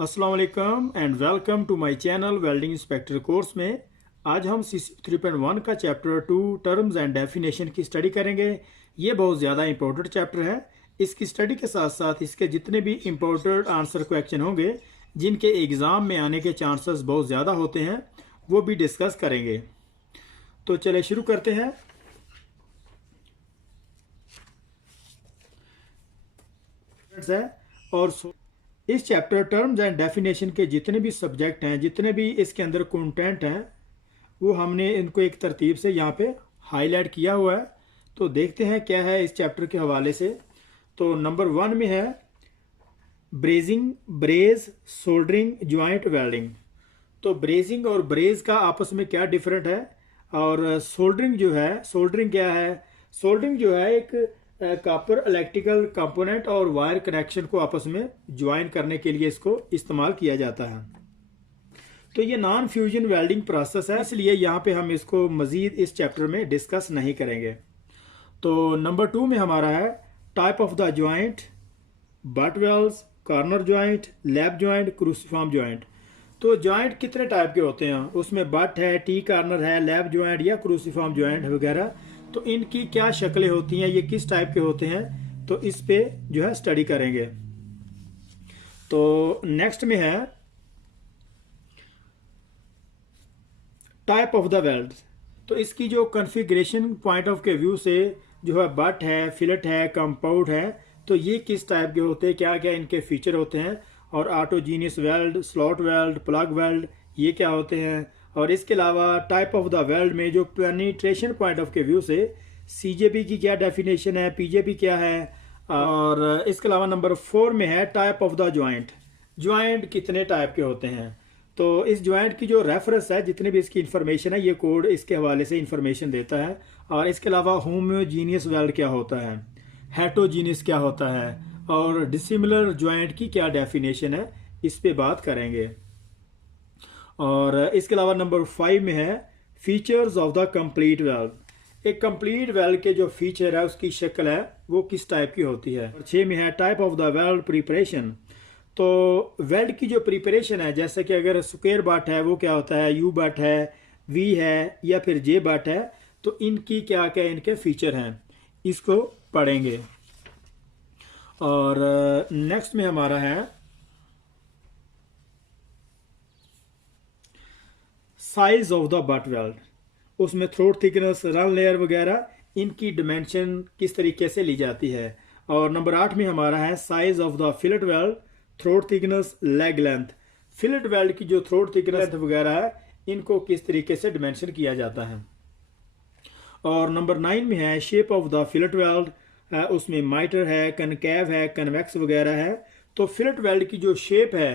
अस्सलाम वालेकुम and welcome to my channel welding inspector course में। आज हम CC 3.1 का चैप्टर 2 टर्म्स एंड डेफिनेशन की स्टडी करेंगे। ये बहुत ज़्यादा इंपॉर्टेंट चैप्टर है। इसकी स्टडी के साथ साथ इसके जितने भी इंपॉर्टेंट आंसर क्वेश्चन होंगे जिनके एग्ज़ाम में आने के चांसेस बहुत ज़्यादा होते हैं वो भी डिस्कस करेंगे। तो चले शुरू करते हैं। है और इस चैप्टर टर्म्स एंड डेफिनेशन के जितने भी सब्जेक्ट हैं, जितने भी इसके अंदर कंटेंट हैं, वो हमने इनको एक तरतीब से यहाँ पे हाईलाइट किया हुआ है। तो देखते हैं क्या है इस चैप्टर के हवाले से। तो नंबर 1 में है ब्रेजिंग, ब्रेज, सोल्डरिंग, ज्वाइंट, वेल्डिंग। तो ब्रेजिंग और ब्रेज का आपस में क्या डिफरेंट है, और सोल्डरिंग जो है, सोल्डरिंग क्या है? सोल्डरिंग जो है एक कॉपर इलेक्ट्रिकल कंपोनेंट और वायर कनेक्शन को आपस में ज्वाइन करने के लिए इसको इस्तेमाल किया जाता है। तो ये नॉन फ्यूजन वेल्डिंग प्रोसेस है, इसलिए यहाँ पे हम इसको मजीद इस चैप्टर में डिस्कस नहीं करेंगे। तो नंबर 2 में हमारा है type of the joint, butt welds, corner joint, lap joint, cruciform joint. तो ज्वाइंट कितने टाइप के होते हैं? उसमें बट है, टी कॉर्नर है, लैप ज्वाइंट या क्रूसिफॉर्म ज्वाइंट वगैरह। तो इनकी क्या शक्लें होती हैं, ये किस टाइप के होते हैं, तो इस पे जो है स्टडी करेंगे। तो नेक्स्ट में है टाइप ऑफ द वेल्ड। तो इसकी जो कॉन्फ़िगरेशन पॉइंट ऑफ के व्यू से जो है बट है, फिलेट है, कंपाउंड है, तो ये किस टाइप के होते हैं, क्या क्या इनके फीचर होते हैं, और autogenous weld, slot weld, plug weld, ये क्या होते हैं। और इसके अलावा टाइप ऑफ द वेल्ड में जो पेनिट्रेशन पॉइंट ऑफ के व्यू से CJB की क्या डेफिनेशन है, PJB क्या है। और इसके अलावा नंबर 4 में है type of the joint. Joint कितने टाइप के होते हैं। तो इस ज्वाइंट की जो रेफरेंस है, जितने भी इसकी इंफॉर्मेशन है, ये कोड इसके हवाले से इंफॉर्मेशन देता है। और इसके अलावा होमोजीनियस वेल्ड क्या होता है, हेटरोजीनियस क्या होता है, और डिसिमिलर ज्वाइंट की क्या डेफिनेशन है, इस पे बात करेंगे। और इसके अलावा नंबर 5 में है features of the complete valve. एक कंप्लीट वेल्व के जो फीचर है, उसकी शक्ल है, वो किस टाइप की होती है। और 6 में है type of the valve preparation. तो वेल्ड की जो प्रिपरेशन है, जैसे कि अगर स्क्वायर बट है वो क्या होता है, U बट है, V है या फिर J बट है, तो इनकी क्या क्या इनके फीचर हैं, इसको पढ़ेंगे। और नेक्स्ट में हमारा है size of the butt weld. उसमें थ्रोट थिकनेस, रन लेयर वगैरह, इनकी डिमेंशन किस तरीके से ली जाती है। और नंबर 8 में हमारा है size of the fillet weld, throat thickness, leg length. Fillet weld की जो थ्रोट थिकनेस वगैरह है, इनको किस तरीके से डिमेंशन किया जाता है। और नंबर 9 में है shape of the fillet weld. उसमें माइटर है, कनकेव है, कन्वेक्स वगैरह है। तो फिलेट वेल्ड की जो शेप है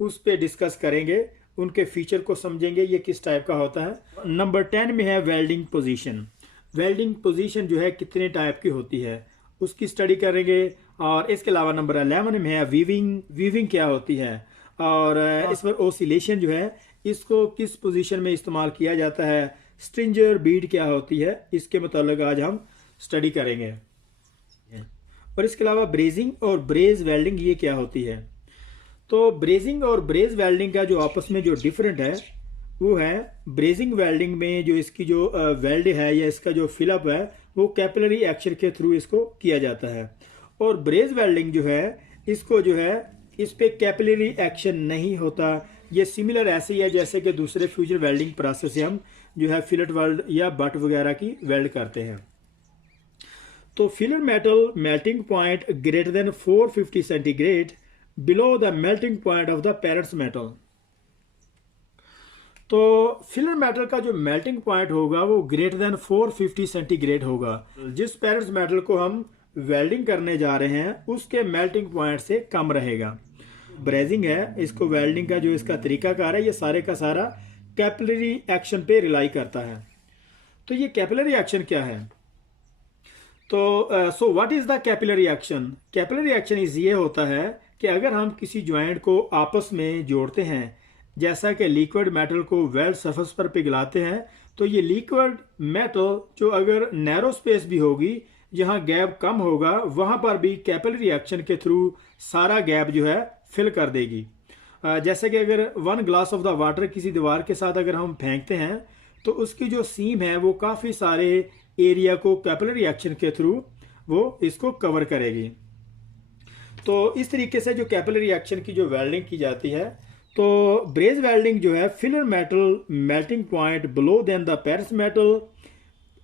उस पर डिस्कस करेंगे, उनके फीचर को समझेंगे, ये किस टाइप का होता है। नंबर 10 में है वेल्डिंग पोजीशन। वेल्डिंग पोजीशन जो है कितने टाइप की होती है, उसकी स्टडी करेंगे। और इसके अलावा नंबर 11 में है वीविंग। वीविंग क्या होती है, और इस पर ओसिलेशन जो है, इसको किस पोजीशन में इस्तेमाल किया जाता है। स्ट्रिंजर बीड क्या होती है, इसके मतलब आज हम स्टडी करेंगे। और इसके अलावा ब्रेजिंग और ब्रेज वेल्डिंग ये क्या होती है। तो ब्रेजिंग और ब्रेज वेल्डिंग का जो आपस में जो डिफरेंट है, वो है ब्रेजिंग वेल्डिंग में जो इसकी जो वेल्ड है या इसका जो फिलअप है, वो कैपिलरी एक्शन के थ्रू इसको किया जाता है। और ब्रेज वेल्डिंग जो है, इसको जो है, इस पे कैपिलरी एक्शन नहीं होता। ये सिमिलर ऐसे ही है जैसे कि दूसरे फ्यूजन वेल्डिंग प्रोसेस से हम जो है फिलेट वेल्ड या बट वगैरह की वेल्ड करते हैं। तो filler metal melting point greater than 450 centigrade below the melting point of the parents metal. तो फिलर मेटल का जो मेल्टिंग पॉइंट होगा वो ग्रेटर देन 450 सेंटीग्रेड होगा। जिस पेरेंट्स मेटल को हम वेल्डिंग करने जा रहे हैं उसके मेल्टिंग पॉइंट से कम रहेगा। ब्रेजिंग है, इसको वेल्डिंग का जो इसका तरीकाकार है, ये सारे का सारा कैपिलरी एक्शन पे रिलाई करता है। तो ये कैपिलरी एक्शन क्या है। तो so what is the capillary action. Capillary action is ये होता है कि अगर हम किसी ज्वाइंट को आपस में जोड़ते हैं, जैसा कि लिक्विड मेटल को वेल्ड सरफेस पर पिघलाते हैं, तो ये लिक्विड मेटल जो अगर नैरो स्पेस भी होगी, जहां गैप कम होगा, वहां पर भी कैपिलरी एक्शन के थ्रू सारा गैप जो है फिल कर देगी। जैसे कि अगर 1 ग्लास ऑफ द वाटर किसी दीवार के साथ अगर हम फेंकते हैं तो उसकी जो सीम है वो काफ़ी सारे एरिया को कैपिलरी एक्शन के थ्रू वो इसको कवर करेगी। तो इस तरीके से जो कैपिलरी एक्शन की जो वेल्डिंग की जाती है, तो ब्रेज वेल्डिंग जो है, filler metal melting point below than the parent metal,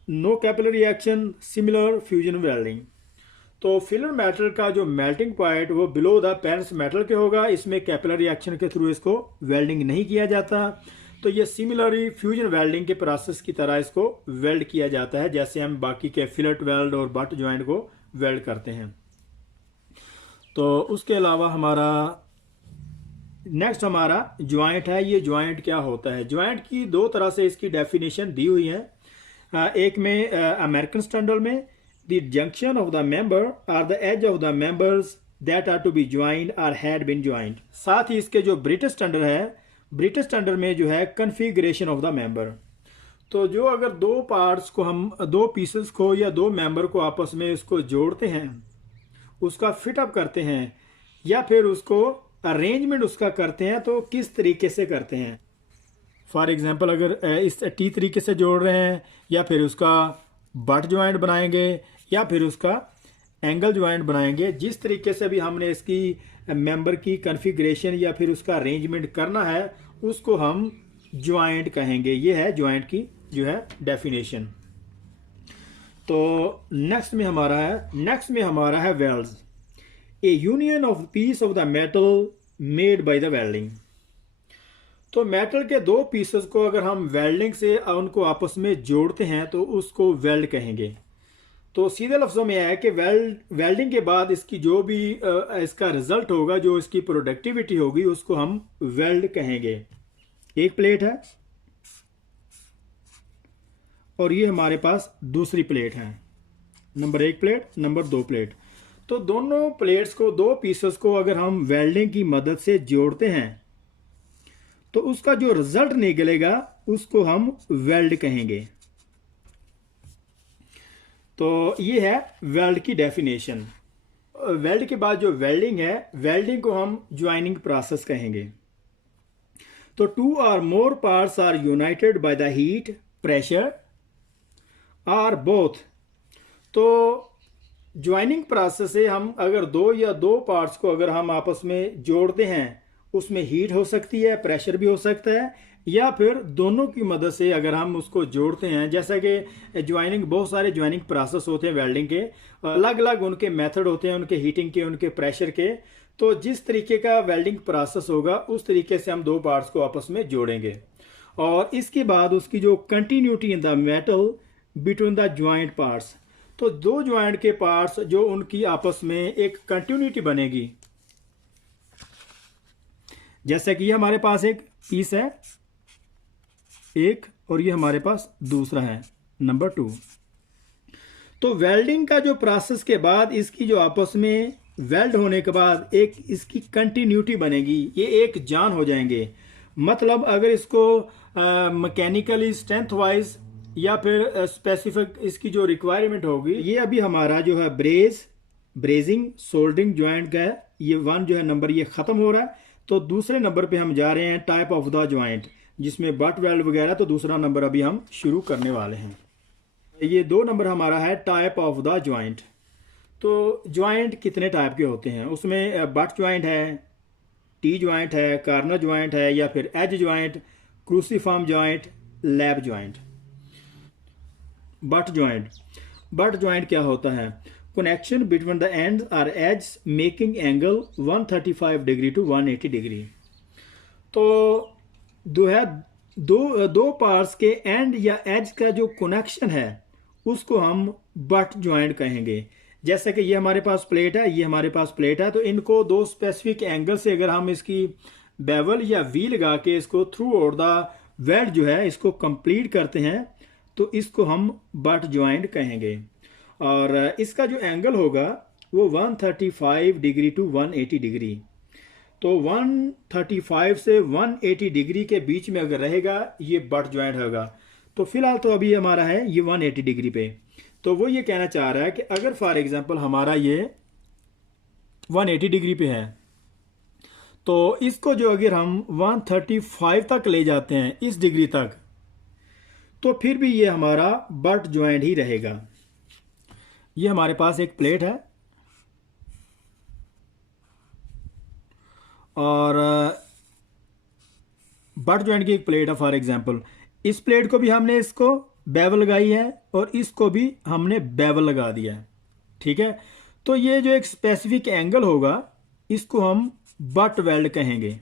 no capillary action, similar fusion welding. तो फिलर मेटल का जो मेल्टिंग पॉइंट वो बिलो द पेरिस मेटल के होगा, इसमें कैपिलरी एक्शन के थ्रू इसको वेल्डिंग नहीं किया जाता। तो ये सिमिलरली फ्यूजन वेल्डिंग के प्रोसेस की तरह इसको वेल्ड किया जाता है, जैसे हम बाकी के फिलेट वेल्ड और बट जॉइंट को वेल्ड करते हैं। तो उसके अलावा हमारा नेक्स्ट हमारा ज्वाइंट है। ये ज्वाइंट क्या होता है? ज्वाइंट की दो तरह से इसकी डेफिनेशन दी हुई है। एक में अमेरिकन स्टैंडर्ड में the junction of the member are the edge of the members that are to be joint are had been joint. साथ ही इसके जो ब्रिटिश स्टैंडर्ड है, ब्रिटिश स्टैंडर्ड में जो है कन्फिगरेशन ऑफ द मेंबर। तो जो अगर दो पार्ट्स को हम, दो पीसेस को या दो मेंबर को आपस में इसको जोड़ते हैं, उसका फिटअप करते हैं या फिर उसको अरेंजमेंट उसका करते हैं, तो किस तरीके से करते हैं। फॉर एग्जांपल अगर इस टी तरीके से जोड़ रहे हैं, या फिर उसका बट ज्वाइंट बनाएंगे, या फिर उसका एंगल ज्वाइंट बनाएंगे, जिस तरीके से भी हमने इसकी मेंबर की कॉन्फ़िगरेशन या फिर उसका अरेंजमेंट करना है, उसको हम ज्वाइंट कहेंगे। ये है ज्वाइंट की जो है डेफिनेशन। तो नेक्स्ट में हमारा है welds, A union of peace of the metal made by the welding. तो मेटल के दो पीसेस को अगर हम वेल्डिंग से उनको आपस में जोड़ते हैं तो उसको वेल्ड कहेंगे। तो सीधे लफ्ज़ों में है कि वेल्डिंग के बाद इसकी जो भी इसका रिजल्ट होगा, जो इसकी प्रोडक्टिविटी होगी, उसको हम वेल्ड कहेंगे। एक प्लेट है और ये हमारे पास दूसरी प्लेट है, नंबर 1 प्लेट, नंबर 2 प्लेट। तो दोनों प्लेट्स को, दो पीसेस को अगर हम वेल्डिंग की मदद से जोड़ते हैं तो उसका जो रिजल्ट निकलेगा उसको हम वेल्ड कहेंगे। तो ये है वेल्ड की डेफिनेशन। वेल्ड के बाद जो वेल्डिंग है, वेल्डिंग को हम ज्वाइनिंग प्रोसेस कहेंगे। तो 2 or more parts are united by the heat, pressure or both। तो ज्वाइनिंग प्रोसेस से हम अगर दो या दो पार्ट्स को अगर हम आपस में जोड़ते हैं, उसमें हीट हो सकती है, प्रेशर भी हो सकता है, या फिर दोनों की मदद से अगर हम उसको जोड़ते हैं। जैसा कि ज्वाइनिंग, बहुत सारे ज्वाइनिंग प्रोसेस होते हैं वेल्डिंग के, अलग अलग उनके मेथड होते हैं, उनके हीटिंग के, उनके प्रेशर के। तो जिस तरीके का वेल्डिंग प्रोसेस होगा उस तरीके से हम दो पार्ट्स को आपस में जोड़ेंगे, और इसके बाद उसकी जो continuity in the metal between the joint parts, तो दो ज्वाइंट के पार्ट्स जो उनकी आपस में एक कंटिन्यूटी बनेगी। जैसे कि ये हमारे पास एक पीस है एक, और ये हमारे पास दूसरा है नंबर 2। तो वेल्डिंग का जो प्रोसेस के बाद इसकी जो आपस में वेल्ड होने के बाद एक इसकी कंटिन्यूटी बनेगी, ये एक जान हो जाएंगे। मतलब अगर इसको मैकेनिकली स्ट्रेंथ वाइज या फिर स्पेसिफिक इसकी जो रिक्वायरमेंट होगी, ये अभी हमारा जो है ब्रेजिंग सोल्डरिंग ज्वाइंट का है, ये 1 जो है नंबर ये ख़त्म हो रहा है। तो दूसरे नंबर पे हम जा रहे हैं टाइप ऑफ द ज्वाइंट, जिसमें बट वेल्ड वगैरह। तो दूसरा नंबर अभी हम शुरू करने वाले हैं। ये 2 नंबर हमारा है टाइप ऑफ द ज्वाइंट। तो ज्वाइंट कितने टाइप के होते हैं? उसमें बट ज्वाइंट है, टी ज्वाइंट है, कार्नर ज्वाइंट है, या फिर edge joint, cruciform joint, lap joint. Butt joint क्या होता है? Connection between the ends or edge making angle 135 degree to 180 degree. तो दो पार्ट्स के एंड या एज का जो कनेक्शन है उसको हम बट ज्वाइंट कहेंगे। जैसे कि ये हमारे पास प्लेट है, ये हमारे पास प्लेट है, तो इनको दो स्पेसिफिक एंगल से अगर हम इसकी बेवल या वी लगा के इसको थ्रू आउट द वेल्ड जो है इसको कंप्लीट करते हैं, तो इसको हम बट ज्वाइंट कहेंगे। और इसका जो एंगल होगा वो 135 डिग्री टू 180 डिग्री। तो 135 से 180 डिग्री के बीच में अगर रहेगा ये बट ज्वाइंट होगा। तो फिलहाल तो अभी हमारा है ये 180 डिग्री पे। तो वो ये कहना चाह रहा है कि अगर फॉर एग्जांपल हमारा ये 180 डिग्री पे है, तो इसको जो अगर हम 135 तक ले जाते हैं इस डिग्री तक, तो फिर भी ये हमारा बट ज्वाइंट ही रहेगा। ये हमारे पास एक प्लेट है और बट ज्वाइंट की एक प्लेट है फॉर एग्जांपल। इस प्लेट को भी हमने इसको बेवल लगाई है और इसको भी हमने बेवल लगा दिया है, ठीक है। तो ये जो एक स्पेसिफिक एंगल होगा इसको हम बट वेल्ड कहेंगे,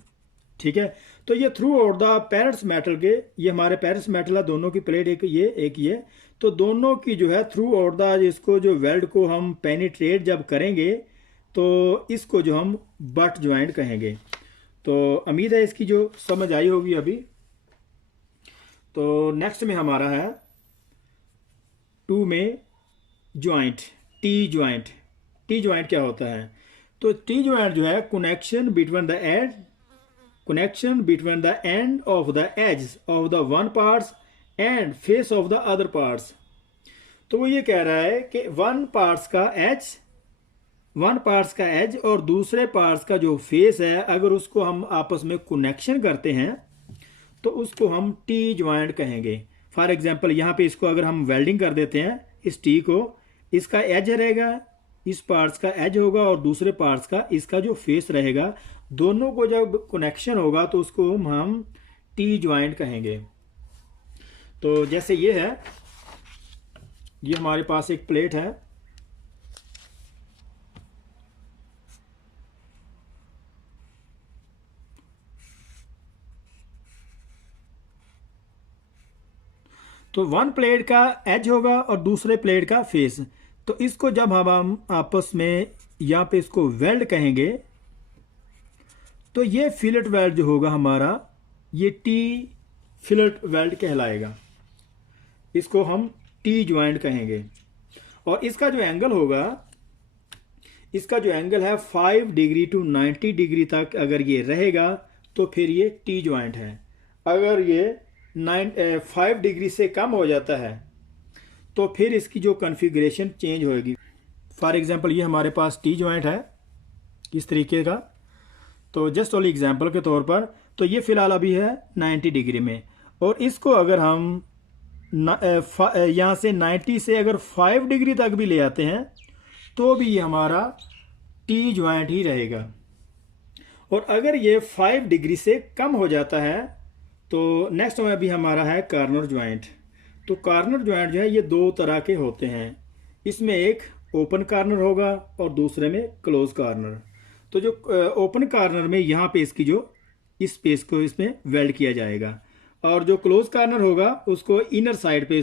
ठीक है। तो ये through out the parents metal के, ये हमारे पेरेंट्स मेटल है दोनों की प्लेट, एक ये, तो दोनों की जो है थ्रू आउट द इसको जो वेल्ड को हम पेनिट्रेट जब करेंगे तो इसको जो हम बट ज्वाइंट कहेंगे। तो उम्मीद है इसकी जो समझ आई होगी अभी। तो नेक्स्ट में हमारा है 2 में joint, T joint. T joint क्या होता है? तो टी ज्वाइंट जो है connection between the end of the edge of the one parts and face of the other parts. तो वो ये कह रहा है कि वन पार्ट्स का एज और दूसरे पार्ट्स का जो फेस है, अगर उसको हम आपस में कनेक्शन करते हैं तो उसको हम टी ज्वाइंट कहेंगे। फॉर एग्जांपल यहाँ पे इसको अगर हम वेल्डिंग कर देते हैं, इस टी को, इसका एज रहेगा, इस पार्ट्स का एज होगा और दूसरे पार्ट्स का इसका जो फेस रहेगा, दोनों को जब कनेक्शन होगा तो उसको हम टी ज्वाइंट कहेंगे। तो जैसे ये है, ये हमारे पास एक प्लेट है, तो वन प्लेट का एज होगा और दूसरे प्लेट का फेस। तो इसको जब हम आपस में यहाँ पे इसको वेल्ड कहेंगे तो ये फिलेट वेल्ड जो होगा हमारा, ये टी फिलेट वेल्ड कहलाएगा। इसको हम टी ज्वाइंट कहेंगे। और इसका जो एंगल होगा, इसका जो एंगल है 5 डिग्री टू 90 डिग्री तक अगर ये रहेगा तो फिर ये टी ज्वाइंट है। अगर ये 5 डिग्री से कम हो जाता है तो फिर इसकी जो कॉन्फ़िगरेशन चेंज होएगी। फॉर एग्जांपल ये हमारे पास टी ज्वाइंट है इस तरीके का। तो जस्ट ओनली एग्जांपल के तौर पर, तो ये फ़िलहाल अभी है 90 डिग्री में, और इसको अगर हम यहाँ से 90 से अगर 5 डिग्री तक भी ले आते हैं तो भी ये हमारा टी ज्वाइंट ही रहेगा। और अगर ये 5 डिग्री से कम हो जाता है तो नेक्स्ट में अभी हमारा है कॉर्नर ज्वाइंट। तो कॉर्नर ज्वाइंट जो है ये 2 तरह के होते हैं। इसमें एक ओपन कॉर्नर होगा और दूसरे में क्लोज कॉर्नर। तो जो ओपन कॉर्नर में यहाँ पे इसकी जो इस स्पेस को इसमें वेल्ड किया जाएगा, और जो क्लोज कॉर्नर होगा उसको इनर साइड पे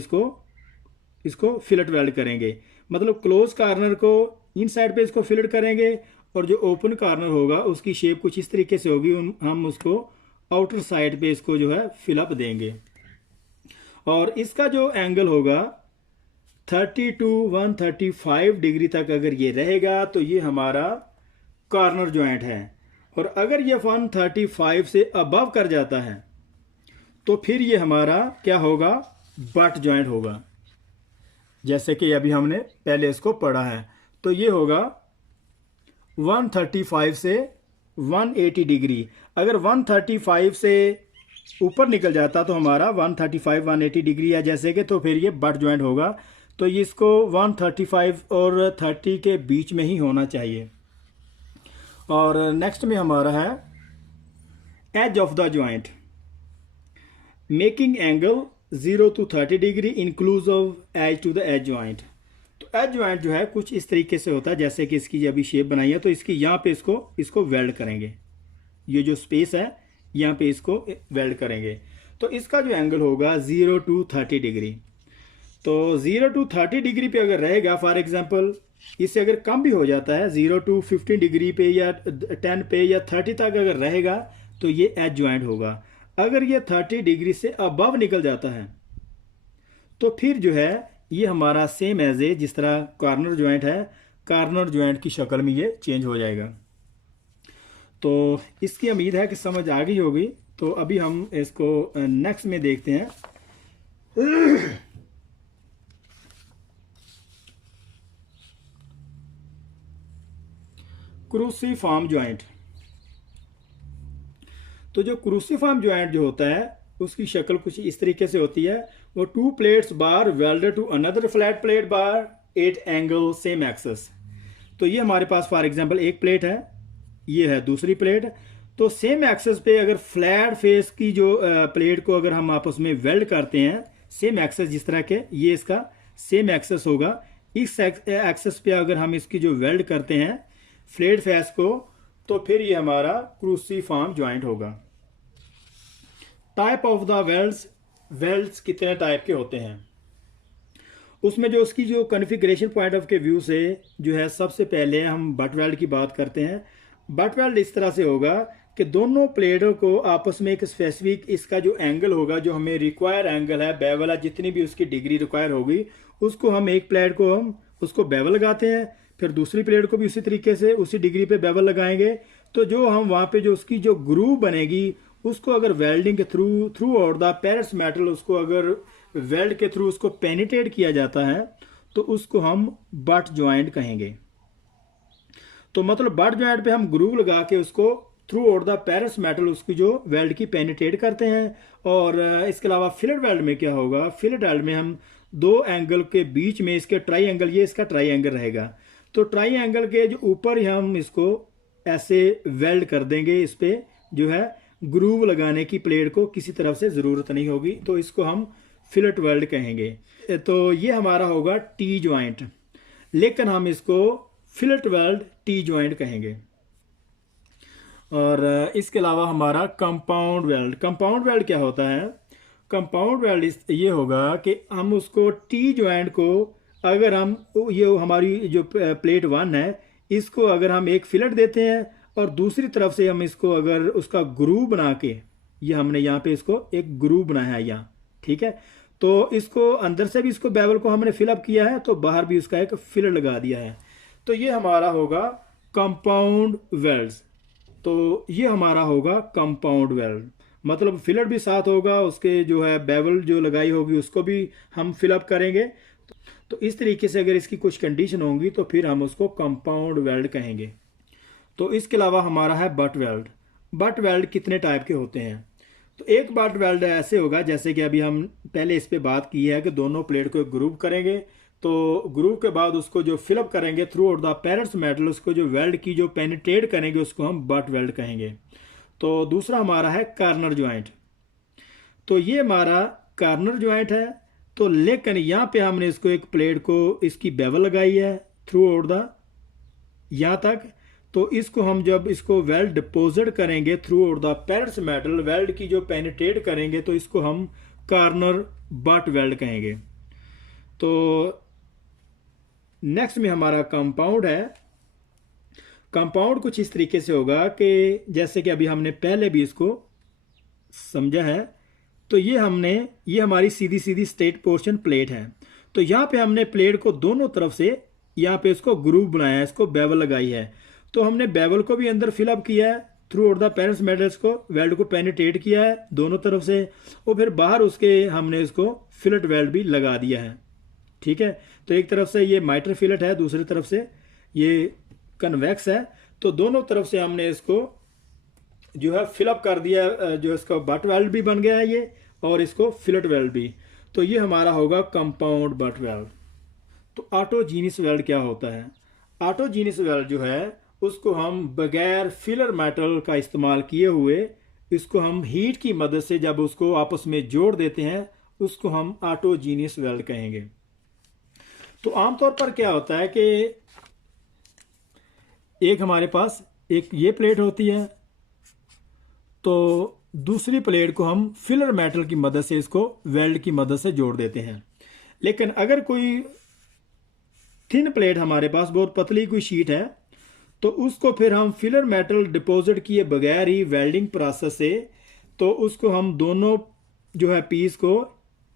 इसको फिलेट वेल्ड करेंगे। मतलब क्लोज कॉर्नर को इन साइड पे इसको फिलेट करेंगे और जो ओपन कॉर्नर होगा उसकी शेप कुछ इस तरीके से होगी, हम उसको आउटर साइड पे इसको जो है फिलअप देंगे। और इसका जो एंगल होगा 30 टू 135 डिग्री तक अगर ये रहेगा तो ये हमारा कॉर्नर ज्वाइंट है। और अगर ये 135 से अबव कर जाता है तो फिर ये हमारा क्या होगा, बट ज्वाइंट होगा। जैसे कि अभी हमने पहले इसको पढ़ा है, तो ये होगा 135 से 180 डिग्री। अगर 135 से ऊपर निकल जाता तो हमारा 135 180 डिग्री है जैसे कि, तो फिर ये बट ज्वाइंट होगा। तो इसको 135 और 30 के बीच में ही होना चाहिए। और नेक्स्ट में हमारा है edge of the joint, making angle 0 to 30 degree inclusive edge to the edge joint. तो एज ज्वाइंट जो है कुछ इस तरीके से होता है, जैसे कि इसकी अभी शेप बनाई है, तो इसकी यहाँ पे इसको वेल्ड करेंगे। ये जो स्पेस है यहाँ पे इसको वेल्ड करेंगे। तो इसका जो एंगल होगा 0 to 30 डिग्री। तो 0 to 30 डिग्री पे अगर रहेगा, फॉर एग्जांपल इससे अगर कम भी हो जाता है 0 to 15 डिग्री पे या 10 पे या 30 तक अगर रहेगा तो ये एज ज्वाइंट होगा। अगर ये 30 डिग्री से अबव निकल जाता है तो फिर जो है ये हमारा सेम एज ए जिस तरह कॉर्नर ज्वाइंट है, कॉर्नर ज्वाइंट की शक्ल में ये चेंज हो जाएगा। तो इसकी उम्मीद है कि समझ आ गई होगी। तो अभी हम इसको नेक्स्ट में देखते हैं। Cruciform joint. तो जो क्रूसीफॉर्म जॉइंट जो होता है उसकी शक्ल कुछ इस तरीके से होती है। वो 2 plates bar welded to another flat plate bar 8 angle same axis. तो ये हमारे पास फॉर एग्जांपल एक प्लेट है, ये है दूसरी प्लेट। तो सेम एक्सेस पे अगर फ्लैट फेस की जो प्लेट को अगर हम आपस में वेल्ड करते हैं, सेम एक्सेस जिस तरह के ये इसका सेम एक्सेस होगा, इस एक्सेस पे अगर हम इसकी जो वेल्ड करते हैं फ्लैट फेस को, तो फिर ये हमारा क्रूसीफॉर्म जॉइंट होगा। टाइप ऑफ द वेल्ड्स कितने टाइप के होते हैं, उसमें जो उसकी जो कॉन्फ़िगरेशन पॉइंट ऑफ के व्यू से जो है, सबसे पहले हम बट वेल्ड की बात करते हैं। बट वेल्ड इस तरह से होगा कि दोनों प्लेटों को आपस में एक स्पेसिफिक इसका जो एंगल होगा, जो हमें रिक्वायर एंगल है, बेवल है, जितनी भी उसकी डिग्री रिक्वायर होगी, उसको हम एक प्लेट को हम उसको बेवल लगाते हैं, फिर दूसरी प्लेट को भी उसी तरीके से उसी डिग्री पे बेवल लगाएंगे। तो जो हम वहाँ पे जो उसकी जो ग्रूव बनेगी, उसको अगर वेल्डिंग के through out the parent metal उसको अगर वेल्ड के थ्रू उसको पेनिट्रेट किया जाता है, तो उसको हम बट जॉइंट कहेंगे। तो मतलब बट जॉइंट पे हम ग्रूव लगा के उसको through out the parent metal उसकी जो वेल्ड की पेनिट्रेट करते हैं। और इसके अलावा फिलेट वेल्ड में क्या होगा, फिलेट वेल्ड में हम 2 एंगल के बीच में इसके ट्राई एंगल, ये इसका ट्राई एंगल रहेगा, तो ट्राई एंगल के जो ऊपर ही हम इसको ऐसे वेल्ड कर देंगे। इस पे जो है ग्रूव लगाने की प्लेट को किसी तरफ से ज़रूरत नहीं होगी, तो इसको हम फिलेट वेल्ड कहेंगे। तो ये हमारा होगा टी जॉइंट, लेकिन हम इसको फिलेट वेल्ड टी जॉइंट कहेंगे। और इसके अलावा हमारा कंपाउंड वेल्ड। कंपाउंड वेल्ड क्या होता है, कंपाउंड वेल्ड ये होगा कि हम उसको टी जॉइंट को अगर हम ये हमारी जो प्लेट 1 है, इसको अगर हम एक फिलेट देते हैं और दूसरी तरफ से हम इसको अगर उसका ग्रूव बना के, ये हमने यहाँ पे इसको एक ग्रूव बनाया है यहाँ, ठीक है, तो इसको अंदर से भी इसको बेवल को हमने फिलअप किया है, तो बाहर भी उसका एक फिलेट लगा दिया है। तो ये हमारा होगा कंपाउंड वेल्ड्स। तो ये हमारा होगा कंपाउंड वेल्ड, मतलब फिलेट भी साथ होगा, उसके जो है बेवल जो लगाई होगी उसको भी हम फिलअप करेंगे। तो इस तरीके से अगर इसकी कुछ कंडीशन होंगी तो फिर हम उसको कंपाउंड वेल्ड कहेंगे। तो इसके अलावा हमारा है बट वेल्ड। बट वेल्ड कितने टाइप के होते हैं, तो एक बट वेल्ड ऐसे होगा जैसे कि अभी हम पहले इस पे बात की है कि दोनों प्लेट को ग्रूव करेंगे, तो ग्रूव के बाद उसको जो फिलअप करेंगे through out the parent metal, उसको जो वेल्ड की जो पेनिट्रेट करेंगे उसको हम बट वेल्ड कहेंगे। तो दूसरा हमारा है कार्नर जॉइंट। तो ये हमारा कार्नर जॉइंट है, तो लेकिन यहाँ पे हमने इसको एक प्लेट को इसकी बेवल लगाई है थ्रू आउट द यहाँ तक, तो इसको हम जब इसको वेल्ड डिपोजिट करेंगे through out the parent metal, weld की जो पेनिट्रेट करेंगे, तो इसको हम कार्नर बट वेल्ड कहेंगे। तो नेक्स्ट में हमारा कंपाउंड है। कंपाउंड कुछ इस तरीके से होगा कि जैसे कि अभी हमने पहले भी इसको समझा है, तो ये हमारी सीधी सीधी स्ट्रेट पोर्शन प्लेट है। तो यहाँ पे हमने प्लेट को दोनों तरफ से यहाँ पे इसको ग्रूव बनाया है, इसको बेवल लगाई है, तो हमने बेवल को भी अंदर फिलअप किया है through out the Paris metals को, वेल्ड को पेनिट्रेट किया है दोनों तरफ से, और फिर बाहर उसके हमने इसको फिलेट वेल्ड भी लगा दिया है, ठीक है। तो एक तरफ से ये माइटर फिलेट है, दूसरी तरफ से ये कन्वेक्स है, तो दोनों तरफ से हमने इसको जो है फिलअप कर दिया, जो इसका बट वेल्ड भी बन गया है ये, और इसको फिलेट वेल्ड भी। तो ये हमारा होगा कंपाउंड बट वेल्ड। तो ऑटोजीनियस वेल्ड क्या होता है, ऑटोजीनियस वेल्ड जो है उसको हम बगैर फिलर मेटल का इस्तेमाल किए हुए, इसको हम हीट की मदद से जब उसको आपस में जोड़ देते हैं, उसको हम ऑटोजीनियस वेल्ड कहेंगे। तो आमतौर पर क्या होता है कि एक हमारे पास एक ये प्लेट होती है, तो दूसरी प्लेट को हम फिलर मेटल की मदद से इसको वेल्ड की मदद से जोड़ देते हैं। लेकिन अगर कोई थिन प्लेट हमारे पास बहुत पतली कोई शीट है, तो उसको फिर हम फिलर मेटल डिपॉजिट किए बगैर ही वेल्डिंग प्रोसेस से, तो उसको हम दोनों जो है पीस को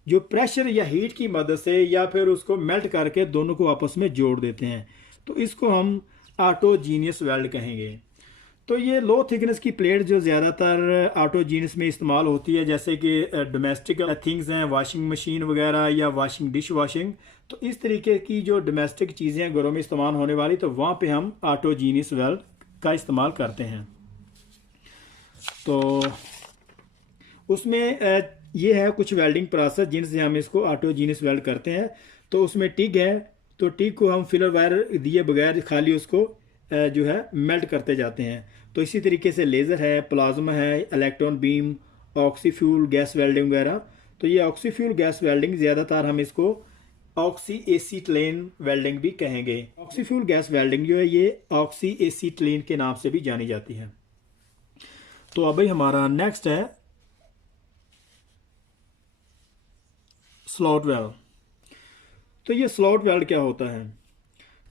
जो प्रेशर या हीट की मदद से या फिर उसको मेल्ट करके दोनों को आपस में जोड़ देते हैं, तो इसको हम ऑटोजीनियस वेल्ड कहेंगे। तो ये लो थिकनेस की प्लेट जो ज़्यादातर ऑटोजीनियस में इस्तेमाल होती है, जैसे कि डोमेस्टिक थिंग्स हैं, वॉशिंग मशीन वगैरह या वॉशिंग डिश वॉशिंग, तो इस तरीके की जो डोमेस्टिक चीज़ें घरों में इस्तेमाल होने वाली, तो वहाँ पे हम ऑटोजीनियस वेल्ड का इस्तेमाल करते हैं। तो उसमें ये है कुछ वेल्डिंग प्रोसेस जिनसे हम इसको ऑटोजीनियस वेल्ड करते हैं। तो उसमें टिग है, तो टिग को हम फिलर वायर दिए बगैर खाली उसको जो है मेल्ट करते जाते हैं। तो इसी तरीके से लेज़र है, प्लाज्मा है, इलेक्ट्रॉन बीम, ऑक्सीफ्यूल गैस वेल्डिंग वगैरह। तो ये ऑक्सीफ्यूल गैस वेल्डिंग ज़्यादातर हम इसको ऑक्सी एसीटिलीन वेल्डिंग भी कहेंगे। ऑक्सीफ्यूल गैस वेल्डिंग जो है ये ऑक्सी एसीटिलीन के नाम से भी जानी जाती है। तो अभी हमारा नेक्स्ट है स्लॉट वेल्ड। तो ये स्लॉट वेल्ड क्या होता है?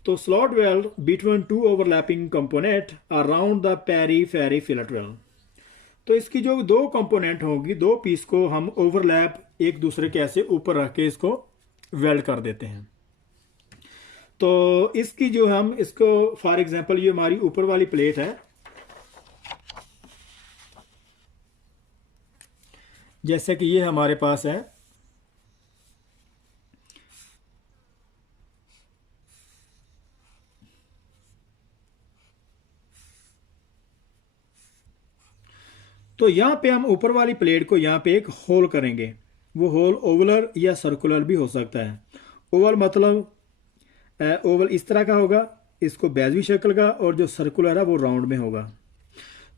तो slot weld between two overlapping component around the periphery fillet weld. तो इसकी जो दो कंपोनेंट होंगी, दो पीस को हम ओवरलैप एक दूसरे के ऐसे ऊपर रख के इसको वेल्ड कर देते हैं। तो इसकी जो हम इसको फॉर एग्जांपल ये हमारी ऊपर वाली प्लेट है, जैसे कि ये हमारे पास है। तो यहाँ पे हम ऊपर वाली प्लेट को यहाँ पे एक होल करेंगे। वो होल ओवलर या सर्कुलर भी हो सकता है। ओवल मतलब ओवल इस तरह का होगा, इसको बैजवी शक्ल का, और जो सर्कुलर है वो राउंड में होगा।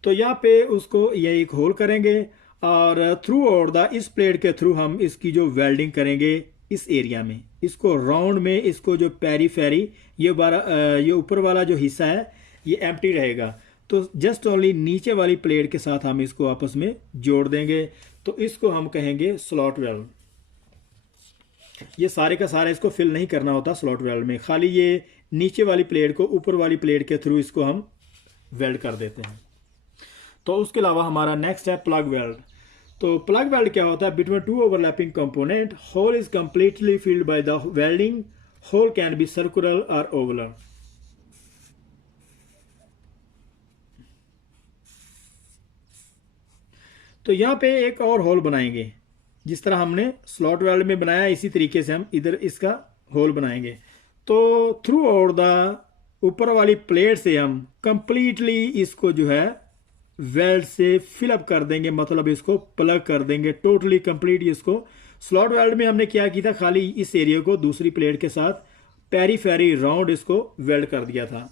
तो यहाँ पे उसको ये एक होल करेंगे और थ्रू आउट द इस प्लेट के थ्रू हम इसकी जो वेल्डिंग करेंगे इस एरिया में, इसको राउंड में, इसको जो पेरीफेरी ये ऊपर वाला जो हिस्सा है ये एम्प्टी रहेगा। तो जस्ट ओनली नीचे वाली प्लेट के साथ हम इसको आपस में जोड़ देंगे। तो इसको हम कहेंगे स्लॉट वेल्ड। ये सारे का सारा इसको फिल नहीं करना होता स्लॉट वेल्ड में, खाली ये नीचे वाली प्लेट को ऊपर वाली प्लेट के थ्रू इसको हम वेल्ड कर देते हैं। तो उसके अलावा हमारा नेक्स्ट है प्लग वेल्ड। तो प्लग वेल्ड क्या होता है? Between two overlapping component hole is completely filled by the welding. Hole can be circular और ओवलर। तो यहाँ पे एक और होल बनाएंगे, जिस तरह हमने स्लॉट वेल्ड में बनाया इसी तरीके से हम इधर इसका होल बनाएंगे। तो थ्रू आउट द ऊपर वाली प्लेट से हम कंप्लीटली इसको जो है वेल्ड से फिलअप कर देंगे, मतलब इसको प्लग कर देंगे टोटली कंप्लीट। इसको स्लॉट वेल्ड में हमने क्या किया था, खाली इस एरिया को दूसरी प्लेट के साथ पेरीफेरी राउंड इसको वेल्ड कर दिया था,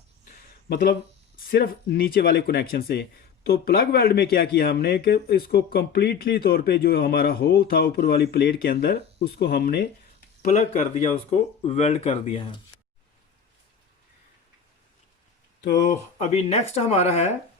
मतलब सिर्फ नीचे वाले कनेक्शन से। तो प्लग वेल्ड में क्या किया हमने कि इसको कंप्लीटली तौर पे जो हमारा होल था ऊपर वाली प्लेट के अंदर, उसको हमने प्लग कर दिया, उसको वेल्ड कर दिया है। तो अभी नेक्स्ट हमारा है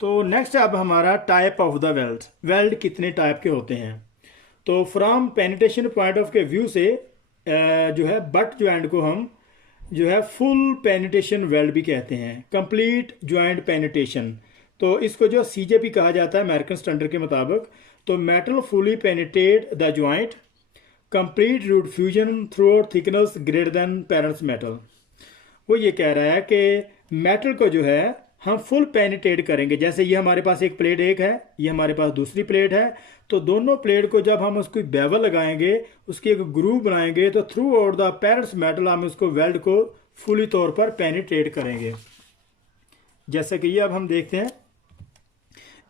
तो नेक्स्ट अब हमारा type of the weld. Weld कितने टाइप के होते हैं? तो फ्रॉम पेनिट्रेशन पॉइंट ऑफ के व्यू से जो है बट ज्वाइंट को हम जो है फुल पेनिट्रेशन वेल्ड भी कहते हैं, कंप्लीट ज्वाइंट पेनिट्रेशन। तो इसको जो सीजेपी कहा जाता है अमेरिकन स्टैंडर्ड के मुताबिक। तो metal fully penetrate the joint, complete root fusion throughout thickness greater than parents metal. वो ये कह रहा है कि मेटल को जो है हम फुल पेनिट्रेट करेंगे। जैसे ये हमारे पास एक प्लेट एक है, ये हमारे पास दूसरी प्लेट है। तो दोनों प्लेट को जब हम उसकी बेवल लगाएंगे, उसकी एक ग्रूव बनाएंगे, तो through out the parents metal हम उसको वेल्ड को फुली तौर पर पेनिट्रेट करेंगे। जैसे कि ये अब हम देखते हैं,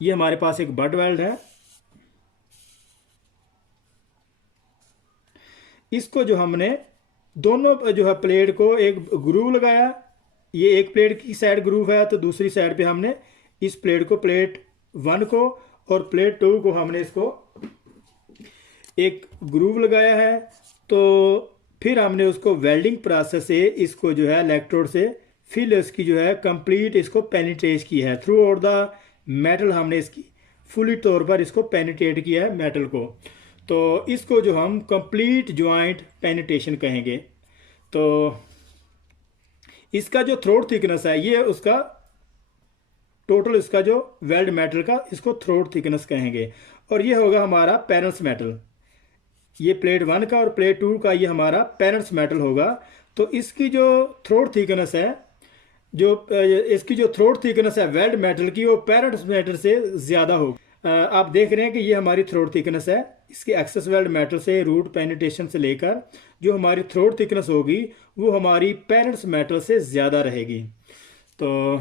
ये हमारे पास एक बट वेल्ड है। इसको जो हमने दोनों जो है प्लेट को एक ग्रूव लगाया, ये एक प्लेट की साइड ग्रूव है, तो दूसरी साइड पे हमने इस प्लेट को, प्लेट 1 को और प्लेट 2 को हमने इसको एक ग्रूव लगाया है। तो फिर हमने उसको वेल्डिंग प्रोसेस से इसको जो है इलेक्ट्रोड से फिर इसकी जो है कंप्लीट इसको पेनिट्रेट किया है थ्रू आउट द मेटल। हमने इसकी फुली तौर पर इसको पेनिट्रेट किया है मेटल को। तो इसको जो हम कंप्लीट ज्वाइंट पेनिट्रेशन कहेंगे। तो इसका जो थ्रोट थिकनेस है, ये उसका टोटल इसका जो वेल्ड मेटल का, इसको थ्रोट थिकनेस कहेंगे। और ये होगा हमारा पेरेंट्स मेटल। ये प्लेट 1 का और प्लेट 2 का ये हमारा पेरेंट्स मेटल होगा। तो इसकी जो थ्रोट थिकनेस है, इसकी जो थ्रोट थिकनेस है वेल्ड मेटल की, वो पेरेंट्स मेटल से ज़्यादा होगी। आप देख रहे हैं कि ये हमारी थ्रोट थिकनेस है। इसके एक्सेस वेल्ड मेटल से रूट पेनिट्रेशन से लेकर जो हमारी थ्रोट थिकनेस होगी वो हमारी पेरेंट्स मेटल से ज़्यादा रहेगी। तो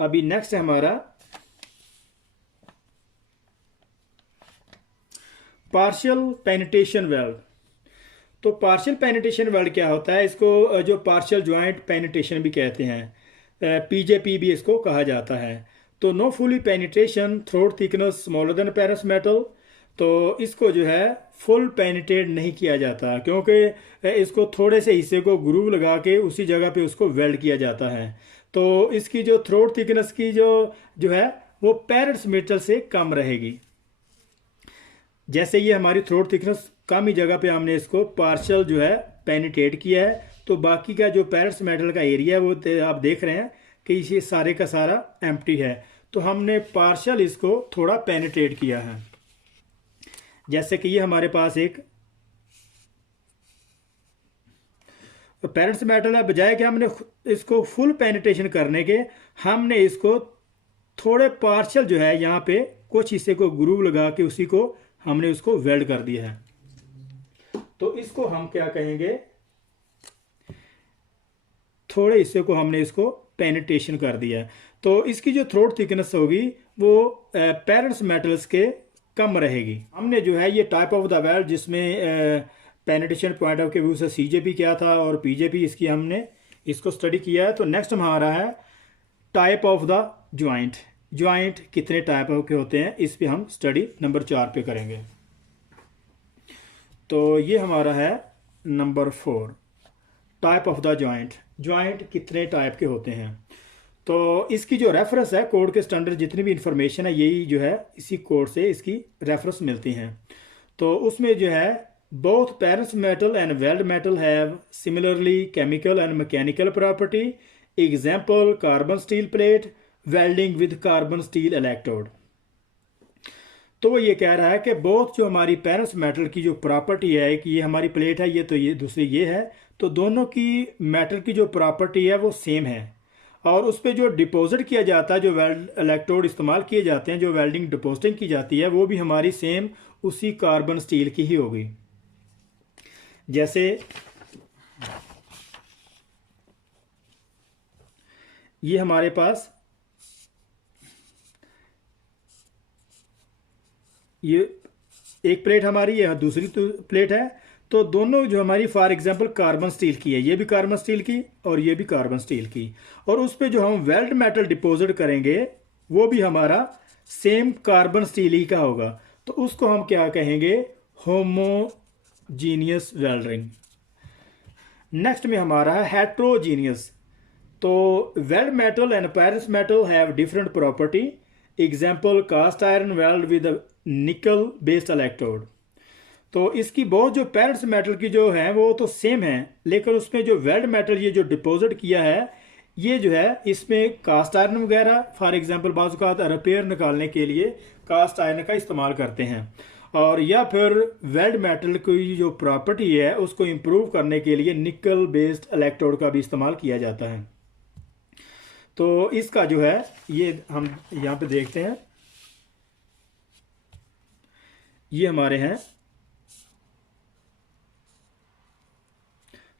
अभी नेक्स्ट है हमारा पार्शियल पेनिट्रेशन वेल्ड। तो पार्शियल पेनिट्रेशन वेल्ड क्या होता है? इसको जो पार्शियल ज्वाइंट पेनिट्रेशन भी कहते हैं, पीजेपी भी इसको कहा जाता है। तो no fully penetration, throat thickness smaller than parents metal. तो इसको जो है फुल पेनिट्रेट नहीं किया जाता, क्योंकि इसको थोड़े से हिस्से को ग्रूव लगा के उसी जगह पे उसको वेल्ड किया जाता है। तो इसकी जो थ्रोट थिकनेस की जो है वो पेरेंट्स मेटल से कम रहेगी। जैसे ये हमारी थ्रोट थिकनेस कम ही जगह पे हमने इसको पार्शियल जो है पेनिट्रेट किया है, तो बाकी का जो पेरेंट्स मेटल का एरिया है वो आप देख रहे हैं कि ये सारे का सारा एम्प्टी है। तो हमने पार्शियल इसको थोड़ा पेनिट्रेट किया है। जैसे कि ये हमारे पास एक पेरेंट्स मेटल है, बजाय कि हमने इसको फुल पेनिट्रेशन करने के हमने इसको थोड़े पार्शियल जो है यहाँ पे कुछ हिस्से को ग्रूव लगा के उसी को हमने उसको वेल्ड कर दिया है। तो इसको हम क्या कहेंगे? थोड़े हिस्से को हमने इसको पेनिट्रेशन कर दिया है। तो इसकी जो थ्रोट थिकनेस होगी वो पेरेंट्स मेटल्स के कम रहेगी। हमने जो है ये टाइप ऑफ द वेल्ड जिसमें पेनिट्रेशन पॉइंट ऑफ व्यू से सीजेपी क्या था और पीजेपी, इसकी हमने इसको स्टडी किया है। तो नेक्स्ट हमारा है type of the joint. Joint कितने टाइप के होते हैं इस पे हम स्टडी नंबर 4 पे करेंगे। तो ये हमारा है number 4, type of the joint. Joint कितने टाइप के होते हैं? तो इसकी जो रेफरेंस है कोड के स्टैंडर्ड जितनी भी इंफॉर्मेशन है यही जो है इसी कोड से इसकी रेफरेंस मिलती हैं। तो उसमें जो है both parents metal and weld metal have similarly chemical and mechanical property. Example carbon steel plate, welding with carbon steel electrode. तो वो ये कह रहा है कि बोथ जो हमारी पेरेंट्स मेटल की जो प्रॉपर्टी है कि ये हमारी प्लेट है, ये तो ये दूसरी ये है, तो दोनों की मेटल की जो प्रॉपर्टी है वो सेम है। और उस पर जो डिपॉजिट किया जाता है, जो वेल्ड इलेक्ट्रोड इस्तेमाल किए जाते हैं, जो वेल्डिंग डिपॉजिटिंग की जाती है, वो भी हमारी सेम उसी कार्बन स्टील की ही होगी। जैसे ये हमारे पास ये एक प्लेट हमारी, ये दूसरी प्लेट है, तो दोनों जो हमारी फॉर एग्जांपल कार्बन स्टील की है, ये भी कार्बन स्टील की और ये भी कार्बन स्टील की, और उस पर जो हम वेल्ड मेटल डिपॉजिट करेंगे वो भी हमारा सेम कार्बन स्टील ही का होगा। तो उसको हम क्या कहेंगे? Homogeneous welding. नेक्स्ट में हमारा है हेट्रोजीनियस। तो weld metal and parents metal have different property. Example cast iron weld with nickel based electrode. तो इसकी बहुत जो पेरेंट्स मेटल की जो है वो तो सेम है, लेकिन उसमें जो वेल्ड मेटल ये जो डिपॉजिट किया है ये जो है इसमें कास्ट आयरन वगैरह फॉर एग्जांपल बाजू का रिपेयर निकालने के लिए कास्ट आयरन का इस्तेमाल करते हैं, और या फिर वेल्ड मेटल की जो प्रॉपर्टी है उसको इम्प्रूव करने के लिए निकल बेस्ड इलेक्ट्रोड का भी इस्तेमाल किया जाता है। तो इसका जो है ये हम यहाँ पे देखते हैं, ये हमारे हैं।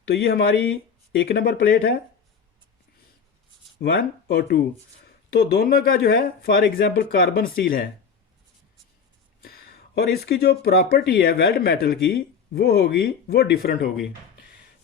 तो ये हमारी 1 नंबर प्लेट है 1 और 2, तो दोनों का जो है फॉर एग्जांपल कार्बन स्टील है, और इसकी जो प्रॉपर्टी है वेल्ड मेटल की वो डिफरेंट होगी।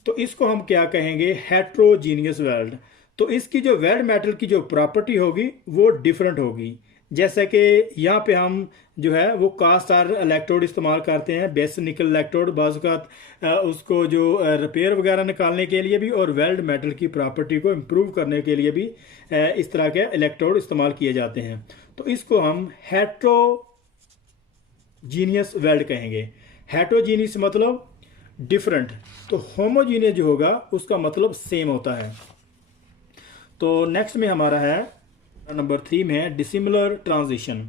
तो इसको हम क्या कहेंगे? Heterogeneous weld. तो इसकी जो वेल्ड मेटल की जो प्रॉपर्टी होगी वो डिफरेंट होगी। जैसे कि यहाँ पे हम जो है वो कास्ट आयरन इलेक्ट्रोड इस्तेमाल करते हैं, बेस निकल इलेक्ट्रोड बाजू का उसको जो रिपेयर वगैरह निकालने के लिए भी, और वेल्ड मेटल की प्रॉपर्टी को इम्प्रूव करने के लिए भी इस तरह के इलेक्ट्रोड इस्तेमाल किए जाते हैं। तो इसको हम हेट्रोजीनियस वेल्ड कहेंगे। हेट्रोजीनियस मतलब डिफरेंट, तो होमोजीनियस जो होगा उसका मतलब सेम होता है। तो नेक्स्ट में हमारा है नंबर 3 में है डिसिमिलर ट्रांजिशन।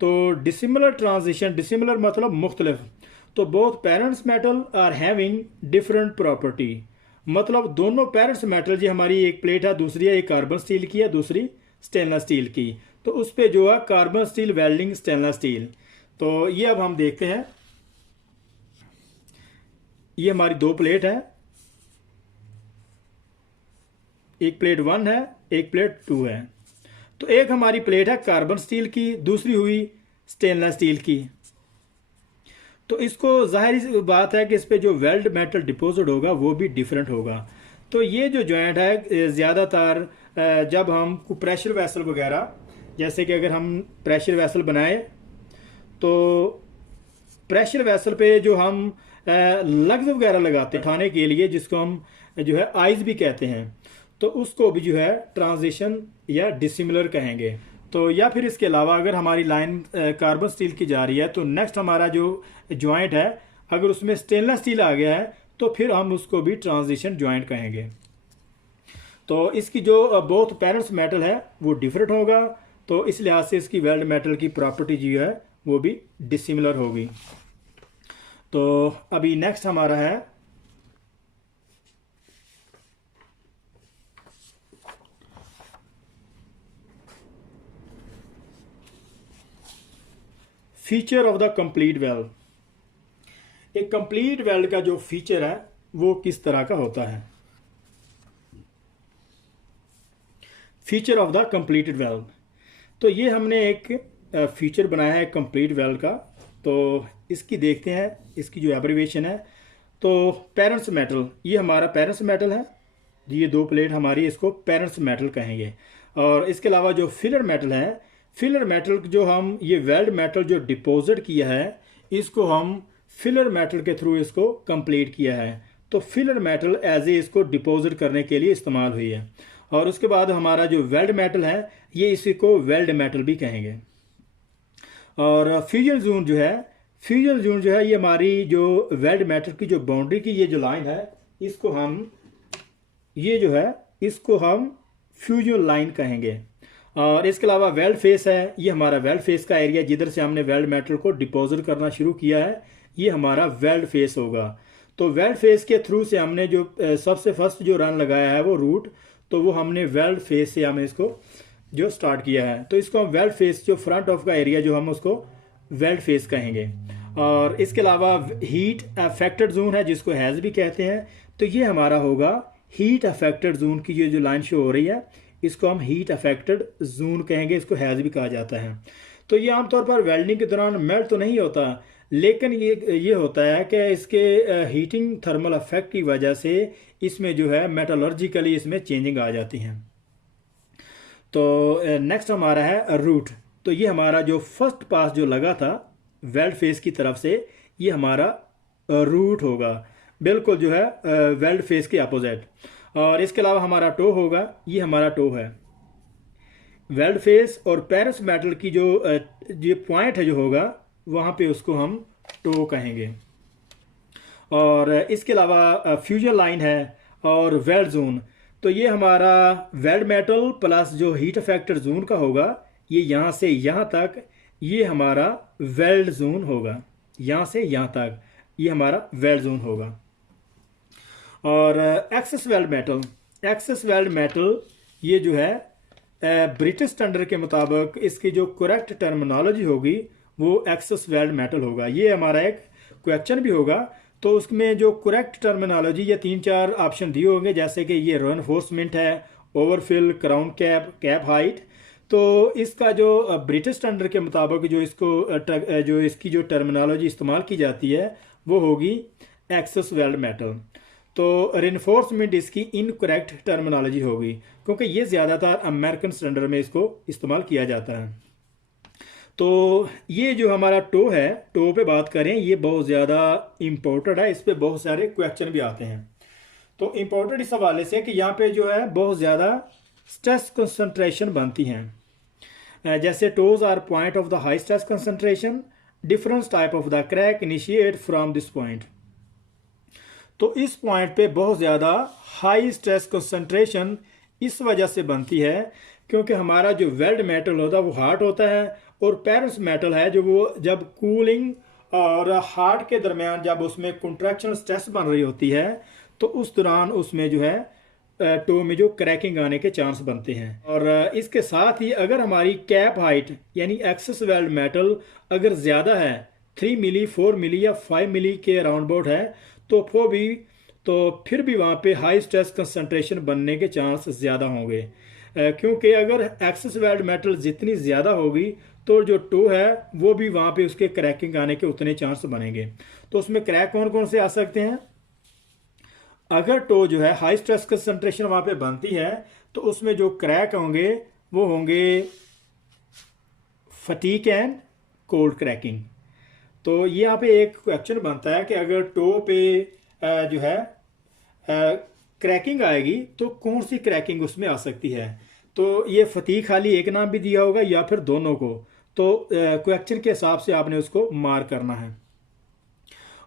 तो डिसिमिलर ट्रांजिशन, डिसिमिलर मतलब मुख्तलिफ। तो both parents metal are having different property, मतलब दोनों पेरेंट्स मेटल, जो हमारी एक प्लेट है दूसरी है, एक कार्बन स्टील की है दूसरी, स्टेनलेस स्टील की, तो उस पे जो है carbon steel welding stainless steel. तो ये अब हम देखते हैं, ये हमारी 2 प्लेट है, एक प्लेट 1 है, एक प्लेट 2 है। तो एक हमारी प्लेट है कार्बन स्टील की, दूसरी हुई स्टेनलेस स्टील की। तो इसको जाहिर सी बात है कि इस पे जो वेल्ड मेटल डिपॉजिट होगा वो भी डिफरेंट होगा। तो ये जो जॉइंट है ज़्यादातर जब हम प्रेशर वेसल वगैरह, जैसे कि अगर हम प्रेशर वेसल बनाए तो प्रेशर वेसल पे जो हम लग्स वगैरह लगाते हैं उठाने के लिए, जिसको हम जो है आइज भी कहते हैं, तो उसको भी जो है ट्रांजिशन या डिसिमिलर कहेंगे। तो या फिर इसके अलावा अगर हमारी लाइन कार्बन स्टील की जा रही है तो नेक्स्ट हमारा जो जॉइंट है अगर उसमें स्टेनलेस स्टील आ गया है तो फिर हम उसको भी ट्रांजिशन जॉइंट कहेंगे। तो इसकी जो बोथ पेरेंट्स मेटल है वो डिफरेंट होगा, तो इस लिहाज से इसकी वेल्ड मेटल की प्रॉपर्टी जो है वो भी डिसिमिलर होगी। तो अभी नेक्स्ट हमारा है feature of the complete weld. एक कंप्लीट वेल्ड का जो फीचर है वो किस तरह का होता है। Feature of the completed weld, तो ये हमने एक फीचर बनाया है कंप्लीट वेल्ड का। तो इसकी देखते हैं, इसकी जो एब्रीविएशन है, तो पेरेंट्स मेटल, ये हमारा पेरेंट्स मेटल है, ये 2 प्लेट हमारी, इसको पेरेंट्स मेटल कहेंगे। और इसके अलावा जो फिलर मेटल है, फिलर मेटल जो हम ये वेल्ड मेटल जो डिपॉजिट किया है इसको हम फिलर मेटल के थ्रू इसको कंप्लीट किया है, तो फिलर मेटल एज ए इसको डिपॉजिट करने के लिए इस्तेमाल हुई है। और उसके बाद हमारा जो वेल्ड मेटल है ये इसी को वेल्ड मेटल भी कहेंगे। और फ्यूजन जोन जो है, फ्यूजन जोन जो है ये हमारी जो वेल्ड मेटल की जो बाउंड्री की ये जो लाइन है इसको हम, ये जो है इसको हम फ्यूजन लाइन कहेंगे। और इसके अलावा वेल्ड फेस है, ये हमारा वेल्ड फेस का एरिया जिधर से हमने वेल्ड मेटल को डिपॉजिट करना शुरू किया है, ये हमारा वेल्ड फेस होगा। तो वेल्ड फेस के थ्रू से हमने जो सबसे फर्स्ट जो रन लगाया है वो रूट, तो वो हमने वेल्ड फेस से हमें इसको जो स्टार्ट किया है, तो इसको हम वेल्ड फेस जो फ्रंट ऑफ का एरिया जो हम उसको वेल्ड फेस कहेंगे। और इसके अलावा हीट अफेक्टेड जोन है जिसको हैज़ भी कहते हैं, तो ये हमारा होगा हीट अफेक्टेड जोन की ये जो लाइन शो हो रही है इसको हम हीट अफेक्टेड जोन कहेंगे, इसको हैज़ भी कहा जाता है। तो ये आमतौर पर वेल्डिंग के दौरान मेल्ट तो नहीं होता, लेकिन ये होता है कि इसके हीटिंग थर्मल इफेक्ट की वजह से इसमें जो है मेटलर्जिकली इसमें चेंजिंग आ जाती हैं। तो नेक्स्ट हमारा है रूट, तो ये हमारा जो फर्स्ट पास जो लगा था वेल्ड फेस की तरफ से ये हमारा रूट होगा, बिल्कुल जो है वेल्ड फेस के अपोजिट। और इसके अलावा हमारा टो होगा, ये हमारा टो है। वेल्ड फेस और पेरिस मेटल की जो ये पॉइंट है जो होगा वहाँ पे उसको हम टो कहेंगे। और इसके अलावा फ्यूजन लाइन है और वेल्ड जोन, तो ये हमारा वेल्ड मेटल प्लस जो हीट अफेक्टेड जोन का होगा ये यहाँ से यहाँ तक ये हमारा वेल्ड जोन होगा, यहाँ से यहाँ तक ये हमारा वेल्ड जोन होगा। और excess weld metal, excess weld metal ये जो है ब्रिटिश स्टैंडर्ड के मुताबिक इसकी जो करेक्ट टर्मिनोलॉजी होगी वो एक्सेस वेल्ड मेटल होगा। ये हमारा एक क्वेश्चन भी होगा, तो उसमें जो करेक्ट टर्मिनोलॉजी ये 3-4 ऑप्शन दिए होंगे, जैसे कि ये रेनफोर्समेंट है, overfill, crown cap, cap height. तो इसका जो ब्रिटिश स्टैंडर्ड के मुताबिक जो इसको जो इसकी जो टर्मिनोलॉजी इस्तेमाल की जाती है वो होगी एक्सेस वेल्ड मेटल। तो रेनफोर्समेंट इसकी इनकरेक्ट टर्मिनोलॉजी होगी, क्योंकि ये ज़्यादातर अमेरिकन स्टैंडर्ड में इसको इस्तेमाल किया जाता है। तो ये जो हमारा टो है, टो पे बात करें, ये बहुत ज़्यादा इम्पोर्टेंट है, इस पे बहुत सारे क्वेश्चन भी आते हैं। तो इम्पोर्टेंट इस हवाले से कि यहाँ पे जो है बहुत ज़्यादा स्ट्रेस कंसंट्रेशन बनती हैं। जैसे toes are point of the high stress concentration, difference type of the crack initiate from this point. तो इस पॉइंट पे बहुत ज़्यादा हाई स्ट्रेस कंसंट्रेशन इस वजह से बनती है क्योंकि हमारा जो वेल्ड मेटल होता है वो हार्ड होता है, और पेरिस मेटल है जो वो जब कूलिंग और हार्ड के दरमियान जब उसमें कॉन्ट्रैक्शन स्ट्रेस बन रही होती है तो उस दौरान उसमें जो है टो में जो क्रैकिंग आने के चांस बनते हैं। और इसके साथ ही अगर हमारी कैप हाइट यानी एक्सेस वेल्ड मेटल अगर ज़्यादा है 3 मिली 4 मिली या 5 मिली के अराउंड अबाउट है तो फिर भी वहाँ पे हाई स्ट्रेस कंसंट्रेशन बनने के चांस ज़्यादा होंगे। क्योंकि अगर एक्सेस वेल्ड मेटल जितनी ज़्यादा होगी तो जो टो है वो भी वहाँ पे उसके क्रैकिंग आने के उतने चांस बनेंगे। तो उसमें क्रैक कौन कौन से आ सकते हैं? अगर टो जो है हाई स्ट्रेस कंसंट्रेशन वहाँ पे बनती है तो उसमें जो क्रैक होंगे वो होंगे फटीक एंड कोल्ड क्रैकिंग। तो ये यहाँ पे एक क्वेश्चन बनता है कि अगर टो पे जो है क्रैकिंग आएगी तो कौन सी क्रैकिंग उसमें आ सकती है। तो ये फतीक खाली एक नाम भी दिया होगा या फिर दोनों को, तो क्वेश्चन के हिसाब से आपने उसको मार्क करना है।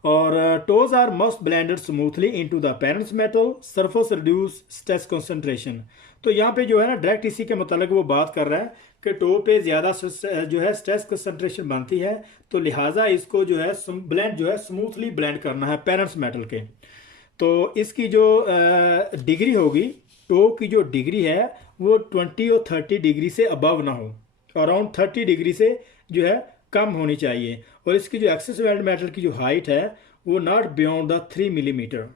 और toes are must blended smoothly into the parents metal surface reduce stress concentration. तो यहाँ पे जो है ना डायरेक्ट इसी के मतलब वो बात कर रहा है कि टो पे ज़्यादा जो है स्ट्रेस कंसंट्रेशन बनती है, तो लिहाजा इसको जो है ब्लेंड जो है स्मूथली ब्लेंड करना है पेरेंट्स मेटल के। तो इसकी जो डिग्री होगी, टो की जो डिग्री है वो 20 और 30 डिग्री से अबव ना हो, अराउंड 30 डिग्री से जो है कम होनी चाहिए। और इसकी जो एक्सेस वेल्ड मेटल की जो हाइट है वो नॉट बियॉन्ड द 3 मिलीमीटर।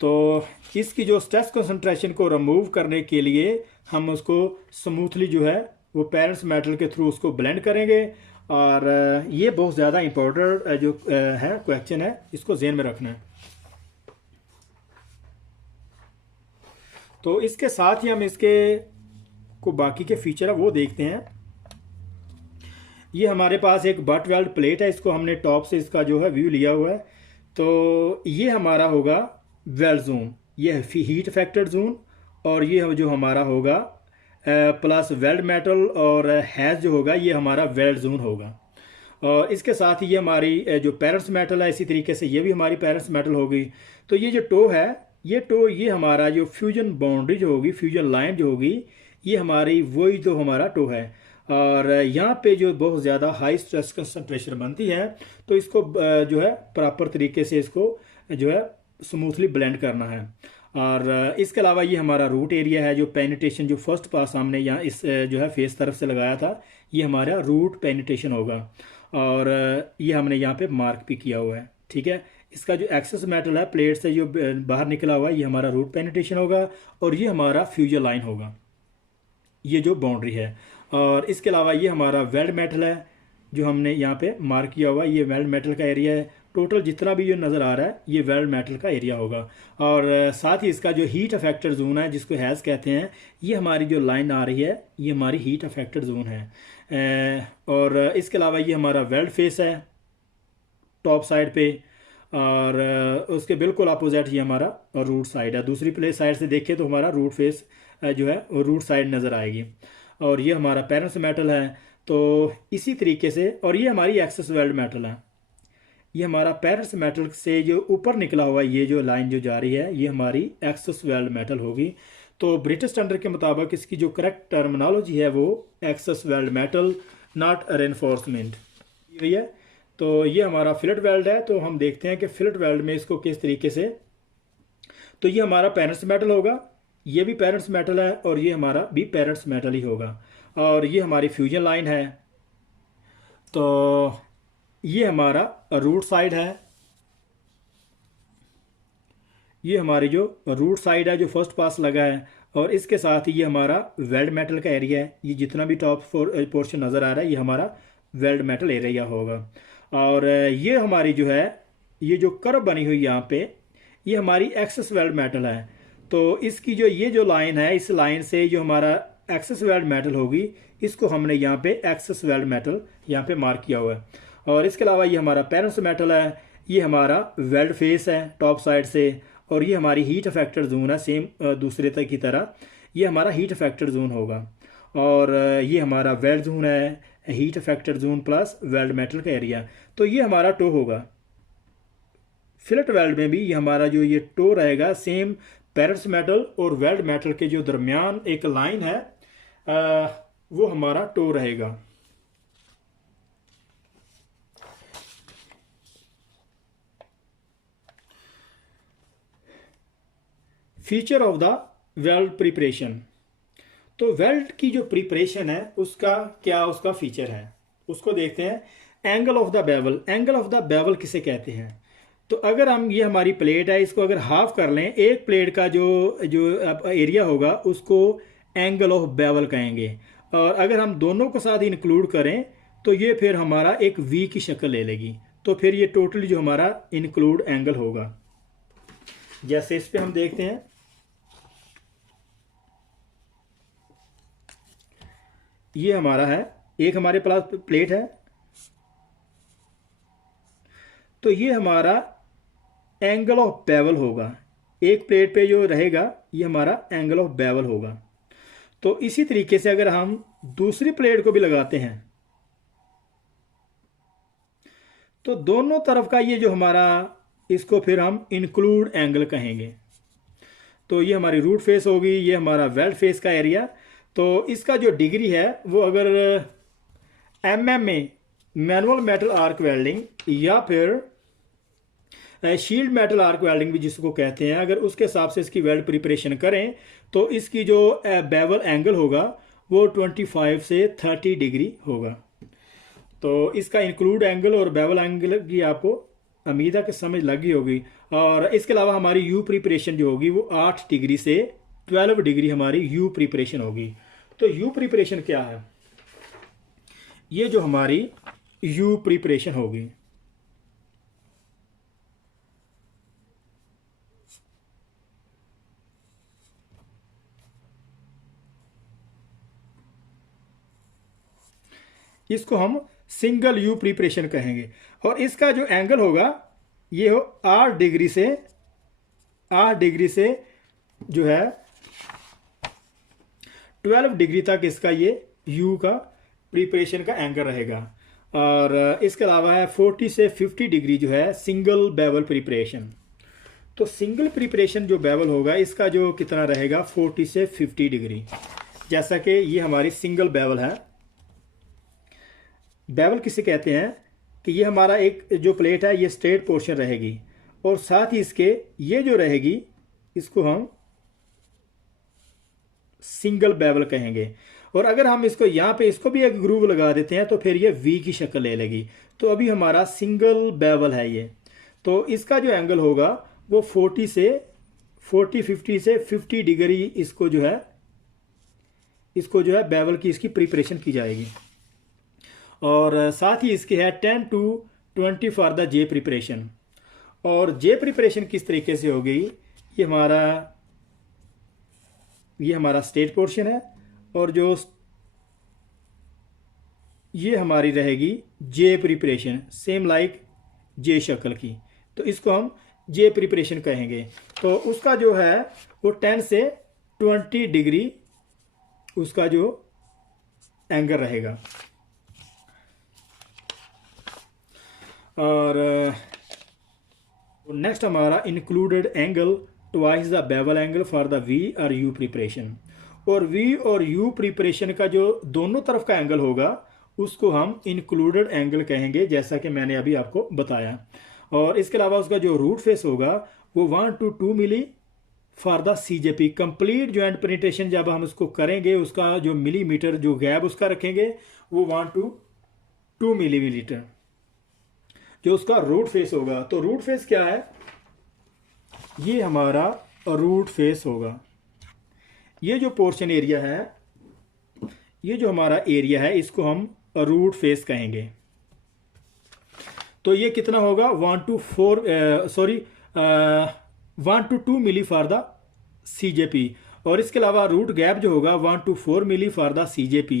तो इसकी जो स्ट्रेस कंसंट्रेशन को रिमूव करने के लिए हम उसको स्मूथली जो है वो पेरेंट्स मेटल के थ्रू उसको ब्लेंड करेंगे। और ये बहुत ज़्यादा इंपॉर्टेंट जो है क्वेश्चन है, इसको ज़हन में रखना है। तो इसके साथ ही हम इसके को बाकी के फीचर है वो देखते हैं। ये हमारे पास एक बट वेल्ड प्लेट है, इसको हमने टॉप से इसका जो है व्यू लिया हुआ है। तो ये हमारा होगा वेल्ड जोन, ये है हीट अफेक्टेड जोन। और ये जो हमारा होगा प्लस वेल्ड मेटल और हैज़ जो होगा ये हमारा वेल्ड जोन होगा। और इसके साथ ही ये हमारी जो पेरेंट्स मेटल है, इसी तरीके से ये भी हमारी पेरेंट्स मेटल होगी। तो ये जो टो है ये हमारा जो फ्यूजन बाउंड्री जो होगी, फ्यूजन लाइन जो होगी, ये हमारी वही तो हमारा टो है। और यहाँ पे जो बहुत ज़्यादा हाई स्ट्रेस कंसंट्रेशन बनती है तो इसको जो है प्रॉपर तरीके से इसको जो है स्मूथली ब्लेंड करना है। और इसके अलावा ये हमारा रूट एरिया है, जो पेनिट्रेशन जो फर्स्ट पास हमने यहाँ इस जो है फेस तरफ से लगाया था, ये हमारा रूट पेनिट्रेशन होगा। और ये हमने यहाँ पे मार्क भी किया हुआ है, ठीक है। इसका जो एक्सेस मेटल है प्लेट से जो बाहर निकला हुआ है ये हमारा रूट पेनिट्रेशन होगा। और ये हमारा फ्यूजन लाइन होगा, ये जो बाउंड्री है। और इसके अलावा ये हमारा वेल्ड मेटल है जो हमने यहाँ पे मार्क किया हुआ, ये वेल्ड मेटल का एरिया है। टोटल जितना भी ये नज़र आ रहा है ये वेल्ड मेटल का एरिया होगा। और साथ ही इसका जो हीट अफेक्टेड जोन है जिसको हैज़ कहते हैं, ये हमारी जो लाइन आ रही है ये हमारी हीट अफेक्टेड जोन है। और इसके अलावा ये हमारा वेल्ड फेस है टॉप साइड पे। और उसके बिल्कुल अपोजिट ये हमारा रूट साइड है। दूसरी प्ले साइड से देखें तो हमारा रूट फेस जो है वो रूट साइड नज़र आएगी। और ये हमारा पेरेंट्स मेटल है। तो इसी तरीके से, और ये हमारी एक्सेस वेल्ड मेटल है, ये हमारा पेरेंट्स मेटल से जो ऊपर निकला हुआ ये जो लाइन जो जा रही है ये हमारी एक्सेस वेल्ड मेटल होगी। तो ब्रिटिश स्टैंडर्ड के मुताबिक इसकी जो करेक्ट टर्मिनोलॉजी है वो excess weld metal, not reinforcement, ठीक है। तो ये हमारा फिलेट वेल्ड है। तो हम देखते हैं कि फिलेट वेल्ड में इसको किस तरीके से, तो ये हमारा पेरेंट्स मेटल होगा, ये भी पेरेंट्स मेटल है और ये हमारा भी पेरेंट्स मेटल ही होगा। और ये हमारी फ्यूजन लाइन है। तो ये हमारा रूट साइड है, ये हमारी जो रूट साइड है जो फर्स्ट पास लगा है। और इसके साथ ही ये हमारा वेल्ड मेटल का एरिया है, ये जितना भी टॉप पोर्शन नज़र आ रहा है ये हमारा वेल्ड मेटल एरिया होगा। और ये हमारी जो है ये जो कर्व बनी हुई यहाँ पे ये हमारी एक्सेस वेल्ड मेटल है। तो इसकी जो ये जो लाइन है, इस लाइन से जो हमारा एक्सेस वेल्ड मेटल होगी इसको हमने यहाँ पे एक्सेस वेल्ड मेटल यहाँ पे मार्क किया हुआ है। और इसके अलावा ये हमारा पेरेंट्स मेटल है, ये हमारा वेल्ड फेस है टॉप साइड से। और ये हमारी हीट अफेक्टेड जोन है सेम दूसरे तक की तरह, ये हमारा हीट अफेक्टेड जोन होगा। और ये हमारा वेल्ड जोन है, heat affected zone plus weld metal का एरिया। तो ये हमारा टो होगा। फिलेट वेल्ड में भी ये हमारा जो ये टो रहेगा सेम पेरेंट्स मेटल और वेल्ड मेटल के जो दरमियान एक लाइन है वो हमारा टो रहेगा। Feature of the weld preparation. तो वेल्ड की जो प्रिपरेशन है उसका क्या उसका फीचर है उसको देखते हैं। Angle of the bevel, angle of the bevel किसे कहते हैं? तो अगर हम ये हमारी प्लेट है इसको अगर हाफ कर लें, एक प्लेट का जो जो एरिया होगा उसको एंगल ऑफ बेवल कहेंगे। और अगर हम दोनों को साथ इंक्लूड करें तो ये फिर हमारा एक वी की शक्ल ले लेगी। तो फिर ये टोटली जो हमारा इंक्लूड एंगल होगा। जैसे इस पे हम देखते हैं, ये हमारा है, एक हमारे पास प्लेट है, तो ये हमारा एंगल ऑफ बेवल होगा। एक प्लेट पे जो रहेगा ये हमारा एंगल ऑफ बेवल होगा। तो इसी तरीके से अगर हम दूसरी प्लेट को भी लगाते हैं तो दोनों तरफ का ये जो हमारा, इसको फिर हम इंक्लूड एंगल कहेंगे। तो ये हमारी रूट फेस होगी, ये हमारा वेल्ड फेस का एरिया। तो इसका जो डिग्री है वो अगर एमएम में मैनुअल मेटल आर्क वेल्डिंग या फिर शील्ड मेटल आर्क वेल्डिंग भी जिसको कहते हैं, अगर उसके हिसाब से इसकी वेल्ड प्रिपरेशन करें तो इसकी जो बेवल एंगल होगा वो 25 से 30 डिग्री होगा। तो इसका इंक्लूड एंगल और बेवल एंगल की आपको उम्मीद है कि समझ लग गई होगी। और इसके अलावा हमारी यू प्रिपरेशन जो होगी वो 8 डिग्री से 12 डिग्री हमारी यू प्रिपरेशन होगी। तो यू प्रिपरेशन क्या है? ये जो हमारी यू प्रिपरेशन होगी, इसको हम सिंगल यू प्रिपरेशन कहेंगे। और इसका जो एंगल होगा ये हो 8 डिग्री से जो है 12 डिग्री तक इसका ये यू का प्रिपरेशन का एंगल रहेगा। और इसके अलावा है 40 से 50 डिग्री जो है सिंगल बेवल प्रिपरेशन। तो सिंगल प्रिपरेशन जो बेवल होगा इसका जो कितना रहेगा 40 से 50 डिग्री। जैसा कि ये हमारी सिंगल बेवल है। बेवल किसे कहते हैं कि ये हमारा एक जो प्लेट है ये स्ट्रेट पोर्शन रहेगी और साथ ही इसके ये जो रहेगी इसको हम सिंगल बेवल कहेंगे। और अगर हम इसको यहाँ पे इसको भी एक ग्रूव लगा देते हैं तो फिर ये वी की शक्ल ले लेगी। तो अभी हमारा सिंगल बेवल है ये। तो इसका जो एंगल होगा वो 40 से 50 से 50 डिग्री इसको जो है बेवल की इसकी प्रिपरेशन की जाएगी। और साथ ही इसके है 10 to 20 for the J preparation. और जे प्रिपरेशन किस तरीके से होगी? ये हमारा स्टेट पोर्शन है और जो ये हमारी रहेगी जे प्रिपरेशन, सेम लाइक जे शक्ल की। तो इसको हम जे प्रिपरेशन कहेंगे। तो उसका जो है वो 10 से 20 डिग्री उसका जो एंगल रहेगा। और नेक्स्ट हमारा included angle twice the bevel angle for the V और यू प्रिपरेशन। और वी और यू प्रिपरेशन का जो दोनों तरफ का एंगल होगा उसको हम इंक्लूडेड एंगल कहेंगे, जैसा कि मैंने अभी आपको बताया। और इसके अलावा उसका जो रूट फेस होगा वो 1 to 2 milli for the CJP। Complete joint penetration जब हम उसको करेंगे उसका जो मिलीमीटर जो गैप उसका रखेंगे वो 1 to 2 मिलीमीटर जो उसका रूट फेस होगा। तो रूट फेस क्या है? ये हमारा रूट फेस होगा। ये जो पोर्शन एरिया है, ये जो हमारा एरिया है इसको हम रूट फेस कहेंगे। तो ये कितना होगा 1 to 2 milli for the CJP। और इसके अलावा रूट गैप जो होगा 1 to 4 milli for the CJP।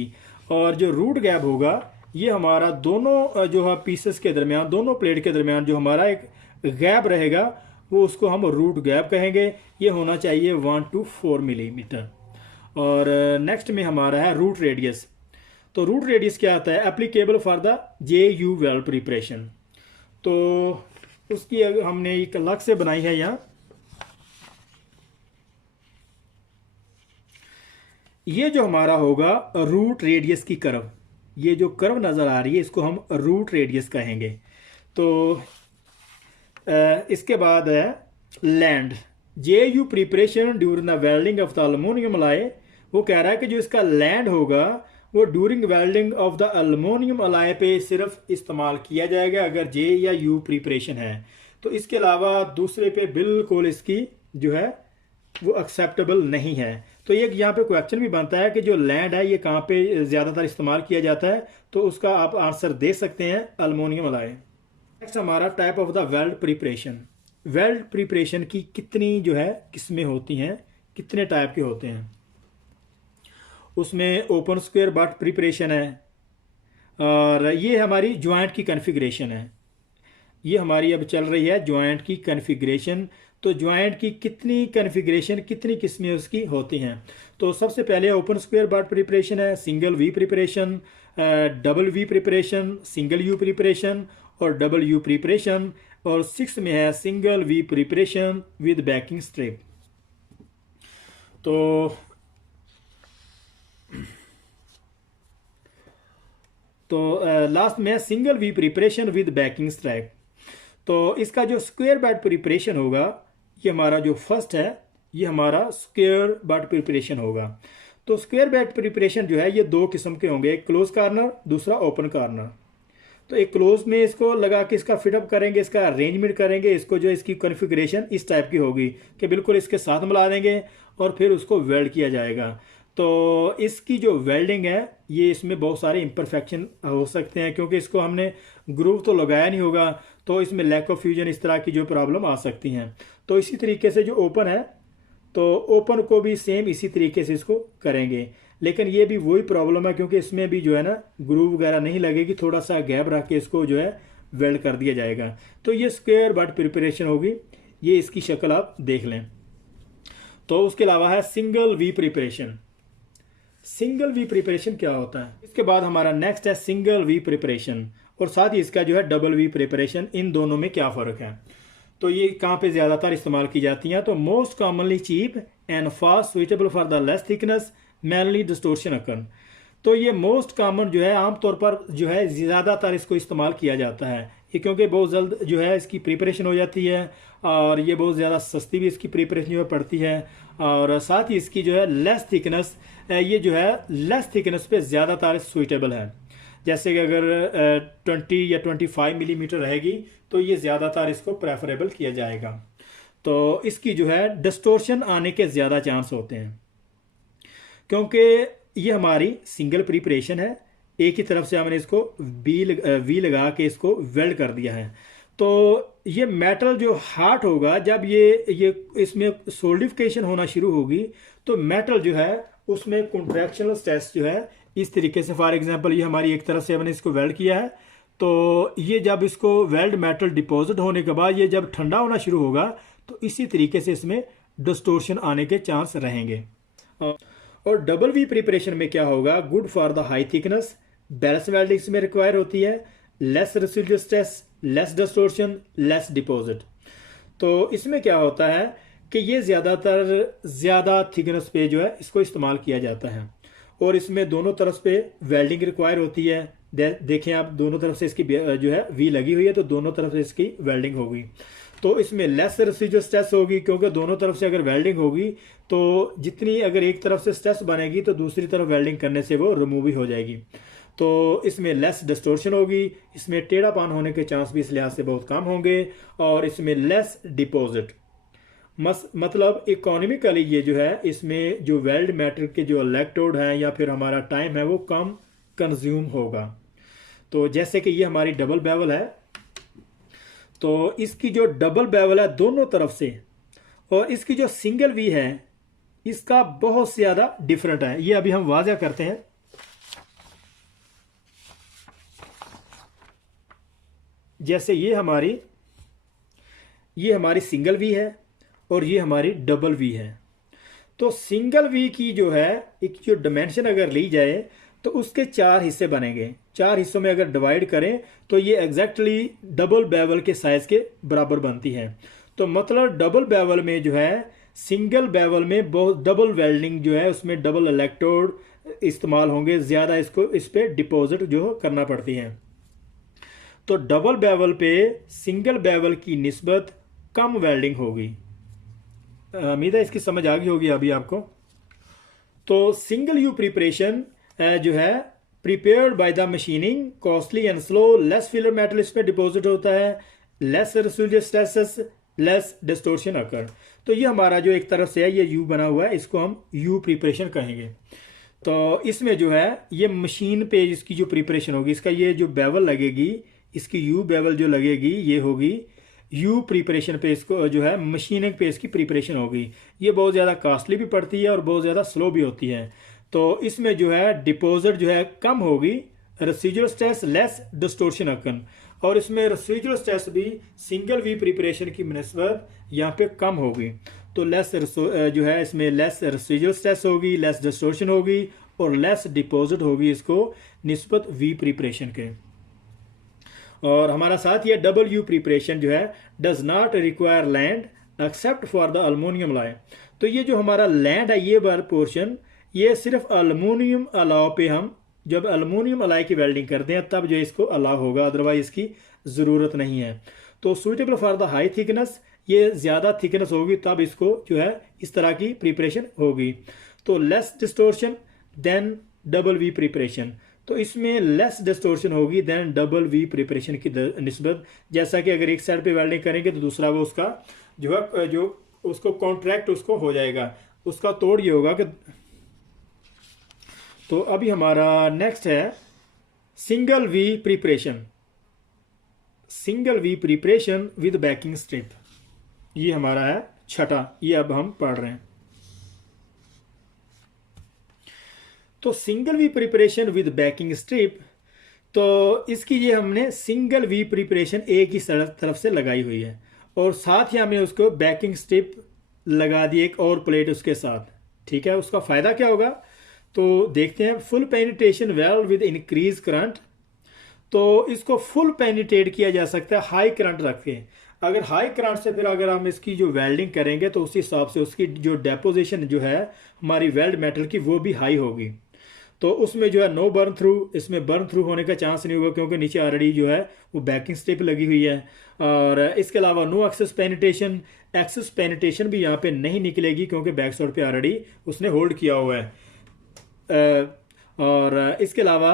और जो रूट गैप होगा ये हमारा दोनों जो है पीसेस के दरमियान, दोनों प्लेट के दरमियान जो हमारा एक गैप रहेगा वो उसको हम रूट गैप कहेंगे। ये होना चाहिए 1 to 4 मिलीमीटर। और नेक्स्ट में हमारा है रूट रेडियस। तो रूट रेडियस क्या आता है? Applicable for the JU weld preparation. तो उसकी हमने एक अलग से बनाई है यहाँ। ये जो हमारा होगा रूट रेडियस की कर्व, ये जो कर्व नज़र आ रही है इसको हम रूट रेडियस कहेंगे। तो इसके बाद है land, JU preparation during the welding of the aluminium alloy, वो कह रहा है कि जो इसका लैंड होगा वो during welding of the aluminium alloy पे सिर्फ इस्तेमाल किया जाएगा अगर J या U प्रिपरेशन है। तो इसके अलावा दूसरे पे बिल्कुल इसकी जो है वो एक्सेप्टेबल नहीं है। तो ये यहाँ पे क्वेश्चन भी बनता है कि जो लैंड है ये कहाँ पे ज़्यादातर इस्तेमाल किया जाता है, तो उसका आप आंसर दे सकते हैं अल्मोनियम अलाई। नेक्स्ट हमारा type of the weld preparation. Weld preparation की कितनी जो है किस्में होती हैं, कितने टाइप के होते हैं। उसमें ओपन स्क्वायर बट प्रिपरेशन है, और ये हमारी ज्वाइंट की कन्फिग्रेशन है। ये हमारी अब चल रही है ज्वाइंट की कन्फिग्रेशन। तो ज्वाइंट की कितनी कन्फिग्रेशन, कितनी किस्में उसकी होती हैं। तो सबसे पहले ओपन स्क्वायर बट प्रिपरेशन है, single V preparation, double V preparation, single U preparation और डबल यू प्रिपरेशन, और सिक्स में है single V preparation with backing strip. तो लास्ट में है single V preparation with backing strap. तो इसका जो स्क्वायर बेड प्रिपरेशन होगा, ये हमारा जो फर्स्ट है ये हमारा स्क्वायर बेड प्रिपरेशन होगा। तो स्क्वायर बेड प्रिपरेशन जो है ये दो किस्म के होंगे, एक क्लोज कार्नर, दूसरा ओपन कार्नर। तो एक क्लोज में इसको लगा के इसका फिटअप करेंगे, इसका अरेंजमेंट करेंगे, इसको जो इसकी कॉन्फ़िगरेशन इस टाइप की होगी कि बिल्कुल इसके साथ मिला देंगे और फिर उसको वेल्ड किया जाएगा। तो इसकी जो वेल्डिंग है ये इसमें बहुत सारे इम्परफेक्शन हो सकते हैं, क्योंकि इसको हमने ग्रूव तो लगाया नहीं होगा, तो इसमें लैक ऑफ फ्यूजन इस तरह की जो प्रॉब्लम आ सकती हैं। तो इसी तरीके से जो ओपन है, तो ओपन को भी सेम इसी तरीके से इसको करेंगे, लेकिन ये भी वही प्रॉब्लम है क्योंकि इसमें भी जो है ना ग्रूव वगैरह नहीं लगेगी, थोड़ा सा गैप रख के इसको जो है वेल्ड कर दिया जाएगा। तो ये स्क्वायर बट प्रिपरेशन होगी, ये इसकी शक्ल आप देख लें। तो उसके अलावा है single V preparation. Single V preparation क्या होता है, इसके बाद हमारा नेक्स्ट है सिंगल वी प्रिपरेशन, और साथ ही इसका जो है डबल वी प्रिपरेशन। इन दोनों में क्या फ़र्क है, तो ये कहाँ पे ज़्यादातर इस्तेमाल की जाती हैं। तो most commonly cheap and fast suitable for the less thickness mainly distortion occur. तो ये मोस्ट कॉमन जो है आमतौर पर जो है ज़्यादातर इसको इस्तेमाल किया जाता है, ये क्योंकि बहुत जल्द जो है इसकी प्रिपरेशन हो जाती है, और ये बहुत ज़्यादा सस्ती भी इसकी प्रिपरेशन जो है पड़ती है, और साथ ही इसकी जो है लेस थिकनेस, ये जो है लेस थिकनेस पे ज़्यादातर सुइटेबल है। जैसे कि अगर 20 या 25 मिलीमीटर रहेगी तो ये ज़्यादातर इसको प्रेफरेबल किया जाएगा। तो इसकी जो है डिस्टोर्शन आने के ज़्यादा चांस होते हैं, क्योंकि ये हमारी सिंगल प्रिपरेशन है, एक ही तरफ से हमने इसको वी लगा के इसको वेल्ड कर दिया है। तो ये मेटल जो हार्ड होगा, जब ये इसमें सोल्डिफिकेशन होना शुरू होगी तो मेटल जो है उसमें कॉन्ट्रैक्शनल स्ट्रेस जो है इस तरीके से, फॉर एग्जांपल ये हमारी एक तरफ से हमने इसको वेल्ड किया है, तो ये जब इसको वेल्ड मेटल डिपॉजिट होने के बाद ये जब ठंडा होना शुरू होगा तो इसी तरीके से इसमें डिस्टोर्शन आने के चांस रहेंगे। और डबल वी प्रिपरेशन में क्या होगा, good for the high thickness, balance welding में रिक्वायर होती है, less residual stress, less distortion, less deposit. तो इसमें क्या होता है कि ये ज़्यादातर ज़्यादा थिकनेस पे जो है इसको इस्तेमाल किया जाता है, और इसमें दोनों तरफ पे वेल्डिंग रिक्वायर होती है। देखें आप, दोनों तरफ से इसकी जो है वी लगी हुई है, तो दोनों तरफ से इसकी वेल्डिंग होगी। तो इसमें लेस रेसिडुअल स्ट्रेस होगी, क्योंकि दोनों तरफ से अगर वेल्डिंग होगी तो जितनी अगर एक तरफ से स्ट्रेस बनेगी तो दूसरी तरफ वेल्डिंग करने से वो रिमूव ही हो जाएगी। तो इसमें लेस डिस्टोर्शन होगी, इसमें टेढ़ापन होने के चांस भी इस लिहाज से बहुत कम होंगे, और इसमें लेस डिपॉजिट। मतलब इकोनॉमिकली ये जो है इसमें जो वेल्ड मेटल के जो इलेक्ट्रोड हैं या फिर हमारा टाइम है वो कम कंज्यूम होगा। तो जैसे कि ये हमारी डबल बेवल है, तो इसकी जो डबल बेवल है दोनों तरफ से, और इसकी जो सिंगल वी है इसका बहुत ज़्यादा डिफरेंट है। ये अभी हम वाज़ा करते हैं। जैसे ये हमारी सिंगल वी है और ये हमारी डबल वी है। तो सिंगल वी की जो है एक जो डिमेंशन अगर ली जाए तो उसके 4 हिस्से बनेंगे। 4 हिस्सों में अगर डिवाइड करें तो ये एग्जैक्टली डबल बेवल के साइज के बराबर बनती है। तो मतलब डबल बेवल में जो है, सिंगल बेवल में बहुत डबल वेल्डिंग जो है उसमें डबल इलेक्ट्रोड इस्तेमाल होंगे, ज़्यादा इसको इस पर डिपॉजिट जो करना पड़ती है। तो डबल बेवल पे सिंगल बेवल की निस्बत कम वेल्डिंग होगी। उम्मीद है इसकी समझ आ गई होगी अभी आपको। तो सिंगल यू प्रिपरेशन जो है prepared by the machining, costly and slow, less filler metal इसमें डिपॉजिट होता है, less residual stresses, less distortion occur. तो ये हमारा जो एक तरफ से है ये यू बना हुआ है, इसको हम यू प्रिपरेशन कहेंगे। तो इसमें जो है ये मशीन पे इसकी जो प्रिपरेशन होगी, इसका ये जो बेवल लगेगी, इसकी यू बेवल जो लगेगी ये होगी यू प्रिपरेशन पे, इसको जो है मशीनिंग पे इसकी प्रिपरेशन होगी। ये बहुत ज़्यादा कॉस्टली भी पड़ती है और बहुत ज़्यादा स्लो भी होती है। तो इसमें जो है डिपॉजिट जो है कम होगी, रेसिडुअल स्ट्रेस लेस, डिस्टोर्शन अकन। और इसमें रेसिडुअल स्ट्रेस भी सिंगल वी प्रिपरेशन की निस्बत यहाँ पे कम होगी। तो लेस जो है इसमें लेस रेसिडुअल स्ट्रेस होगी, लेस डिस्टोर्शन होगी और लेस डिपॉजिट होगी इसको निस्बत वी प्रिपरेशन के। और हमारा साथ ये डबल यू प्रिपरेशन जो है does not require land except for the aluminium alloy. तो ये जो हमारा लैंड है ये बार पोर्शन, ये सिर्फ अल्मोनियम अलाव पे हम जब अल्मोनियम अलाई की वेल्डिंग करते हैं तब जो इसको अलाव होगा, अदरवाइज इसकी ज़रूरत नहीं है। तो suitable for the high thickness, ये ज़्यादा थिकनेस होगी तब इसको जो है इस तरह की प्रिपरेशन होगी। तो less distortion than double V preparation, तो इसमें लेस डिस्टोर्शन होगी देन डबल वी प्रिपरेशन की निस्बत। जैसा कि अगर एक साइड पे वेल्डिंग करेंगे तो दूसरा वो उसका जो है जो उसको कॉन्ट्रैक्ट उसको हो जाएगा, उसका तोड़ ये होगा कि। तो अभी हमारा नेक्स्ट है single V preparation, single V preparation with backing strip. ये हमारा है छठा, ये अब हम पढ़ रहे हैं। तो single V preparation with backing strip, तो इसकी ये हमने सिंगल वी प्रिपरेशन एक ही तरफ से लगाई हुई है और साथ ही हमने उसको बैकिंग स्ट्रिप लगा दी एक और प्लेट उसके साथ। ठीक है, उसका फायदा क्या होगा तो देखते हैं। Full penetration weld with increase current, तो इसको फुल पेनिट्रेट किया जा सकता है हाई करंट रख के। अगर हाई करंट से फिर अगर हम इसकी जो वेल्डिंग करेंगे तो उस हिसाब से उसकी जो डेपोजिशन जो है हमारी वेल्ड मेटल की वो भी हाई होगी। तो उसमें जो है नो बर्न थ्रू, इसमें बर्न थ्रू होने का चांस नहीं होगा क्योंकि नीचे ऑलरेडी जो है वो बैकिंग स्ट्रिप लगी हुई है। और इसके अलावा no excess penetration, excess penetration भी यहाँ पे नहीं निकलेगी क्योंकि बैक साइड पे ऑलरेडी उसने होल्ड किया हुआ है। और इसके अलावा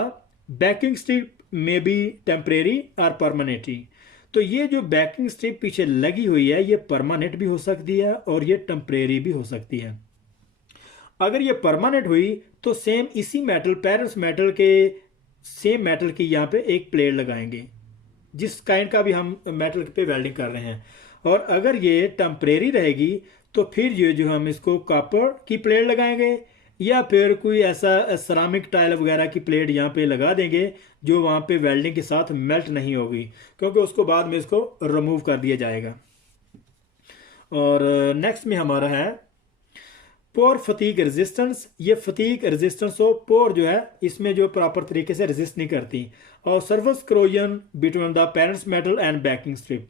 बैकिंग स्ट्रिप में भी टेम्परेरी और परमानेंटली, तो ये जो बैकिंग स्ट्रिप पीछे लगी हुई है ये परमानेंट भी हो सकती है और ये टेम्परेरी भी हो सकती है। अगर ये परमानेंट हुई तो सेम इसी मेटल पेरेंट्स मेटल के सेम मेटल की यहाँ पे एक प्लेट लगाएंगे जिस काइंड का भी हम मेटल पे वेल्डिंग कर रहे हैं। और अगर ये टेम्परेरी रहेगी तो फिर ये जो हम इसको कॉपर की प्लेट लगाएंगे या फिर कोई ऐसा सरामिक टाइल वगैरह की प्लेट यहाँ पे लगा देंगे जो वहाँ पे वेल्डिंग के साथ मेल्ट नहीं होगी क्योंकि उसको बाद में इसको रिमूव कर दिया जाएगा। और नेक्स्ट में हमारा है पोर फतीक रेजिस्टेंस। ये फतीक रेजिस्टेंस हो, पोर जो है इसमें जो प्रॉपर तरीके से रेजिस्ट नहीं करती। और serves corrosion between the parents metal and backing strip,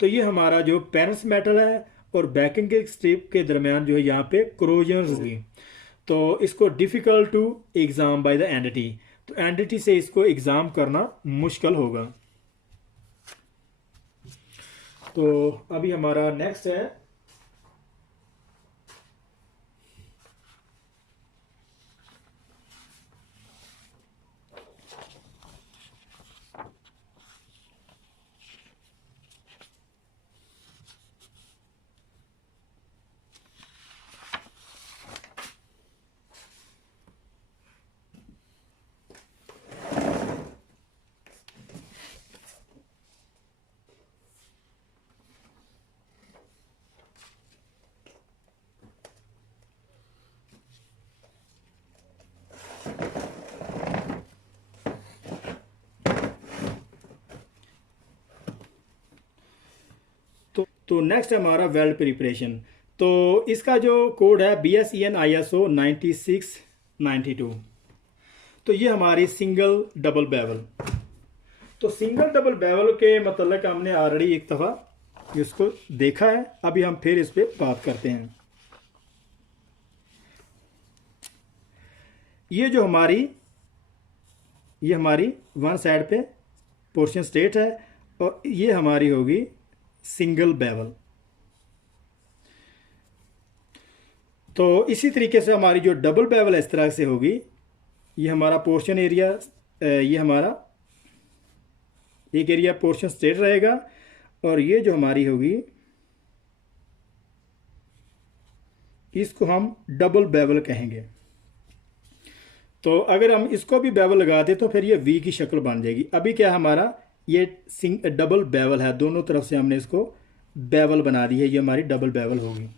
तो ये हमारा जो पेरेंट्स मेटल है और बैकिंग के स्ट्रिप के दरमियान जो है यहाँ पे क्रोजन होगी। तो इसको difficult to exam by the NDT, तो एंटिटी से इसको एग्जाम करना मुश्किल होगा। तो अभी हमारा नेक्स्ट है तो नेक्स्ट है हमारा वेल्ड प्रिपरेशन। तो इसका जो कोड है BSEN ISO 9692। तो ये हमारी सिंगल डबल बेवल, तो सिंगल डबल बेवल के मतलब हमने ऑलरेडी एक दफ़ा इसको देखा है, अभी हम फिर इस पर बात करते हैं। ये जो ये हमारी वन साइड पे पोर्शन स्टेट है और ये हमारी होगी सिंगल बेवल। तो इसी तरीके से हमारी जो डबल बेवल इस तरह से होगी, ये हमारा पोर्शन एरिया, ये हमारा एक एरिया पोर्शन स्ट्रेट रहेगा, और ये जो हमारी होगी इसको हम डबल बेवल कहेंगे। तो अगर हम इसको भी बेवल लगा दें तो फिर ये वी की शक्ल बन जाएगी। अभी क्या हमारा ये डबल बेवल है, दोनों तरफ से हमने इसको बेवल बना दी है, ये हमारी डबल बेवल होगी।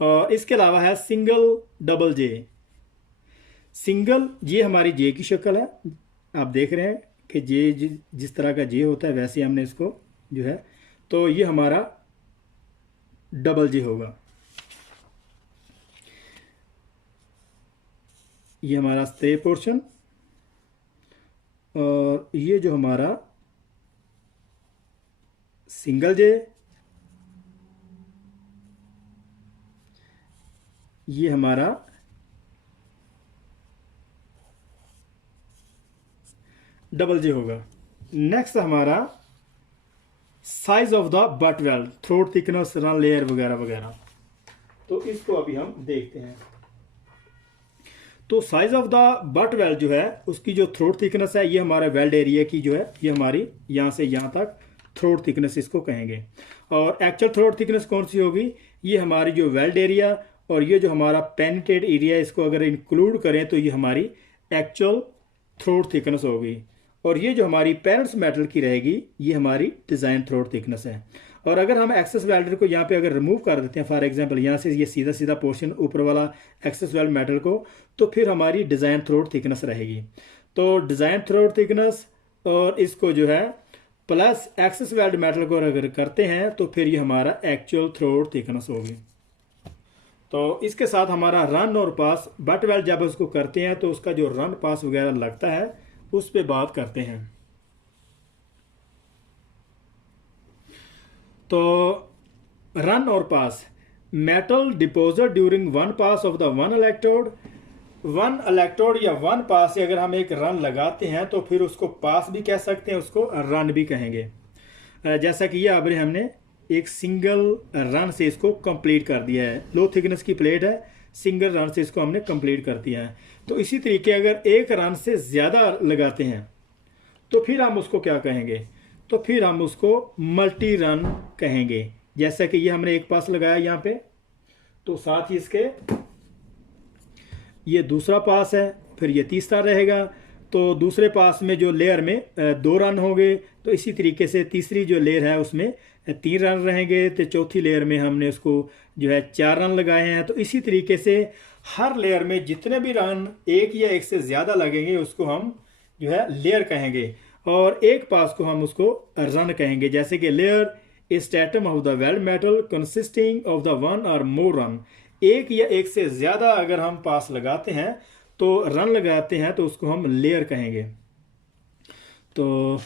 और इसके अलावा है सिंगल डबल जे। सिंगल, ये हमारी जे की शक्ल है, आप देख रहे हैं कि जे जिस तरह का जे होता है वैसे हमने इसको जो है, तो ये हमारा डबल जे होगा। ये हमारा स्टे पोर्शन, और ये जो हमारा सिंगल जे, ये हमारा डबल जे होगा। नेक्स्ट हमारा size of the butt weld, throat thickness, run layer वगैरह वगैरह। तो इसको अभी हम देखते हैं। तो size of the butt weld जो है उसकी जो थ्रोट थिकनेस है, ये हमारा वेल्ड एरिया की जो है, ये हमारी यहाँ से यहाँ तक थ्रोट थिकनेस इसको कहेंगे। और एक्चुअल थ्रोट थिकनेस कौन सी होगी, ये हमारी जो वेल्ड एरिया और ये जो हमारा पेनिट्रेट एरिया, इसको अगर इंक्लूड करें तो ये हमारी एक्चुअल थ्रोट थिकनेस होगी। और ये जो हमारी पेरेंट्स मेटल की रहेगी, ये हमारी डिज़ाइन थ्रोट थिकनेस है। और अगर हम एक्सेस वेल्डर को यहाँ पे अगर रिमूव कर देते हैं, फॉर एग्जांपल यहाँ से ये सीधा सीधा पोर्शन ऊपर वाला एक्सेस वेल्ड मेटल को, तो फिर हमारी डिज़ाइन थ्रोट थिकनेस रहेगी। तो डिज़ाइन थ्रोट थिकनेस और इसको जो है प्लस एक्सेस वेल्ड मेटल को अगर करते हैं तो फिर ये हमारा एक्चुअल थ्रोट थिकनेस होगी। तो इसके साथ हमारा रन और पास, बट वेल्ड जब उसको करते हैं तो उसका जो रन पास वगैरह लगता है उस पर बात करते हैं। तो रन और pass, metal deposit during one pass of the one electrode. One electrode या वन पास से अगर हम एक रन लगाते हैं तो फिर उसको पास भी कह सकते हैं, उसको रन भी कहेंगे। जैसा कि ये अभी हमने एक सिंगल रन से इसको कंप्लीट कर दिया है, लो थिकनेस की प्लेट है, सिंगल रन से इसको हमने कंप्लीट कर दिया है। तो इसी तरीके अगर एक रन से ज़्यादा लगाते हैं तो फिर हम उसको क्या कहेंगे, तो फिर हम उसको मल्टी रन कहेंगे। जैसा कि ये हमने एक पास लगाया यहाँ पे, तो साथ ही इसके ये दूसरा पास है, फिर ये तीसरा रहेगा, तो दूसरे पास में जो लेयर में 2 रन होंगे, तो इसी तरीके से तीसरी जो लेयर है उसमें 3 रन रहेंगे, तो चौथी लेयर में हमने उसको जो है 4 रन लगाए हैं। तो इसी तरीके से हर लेयर में जितने भी रन एक या एक से ज़्यादा लगेंगे उसको हम जो है लेयर कहेंगे, और एक पास को हम उसको रन कहेंगे। जैसे कि layer is atom of the weld metal consisting of the one और मोर रन, एक या एक से ज़्यादा अगर हम पास लगाते हैं तो रन लगाते हैं तो उसको हम लेयर कहेंगे। तो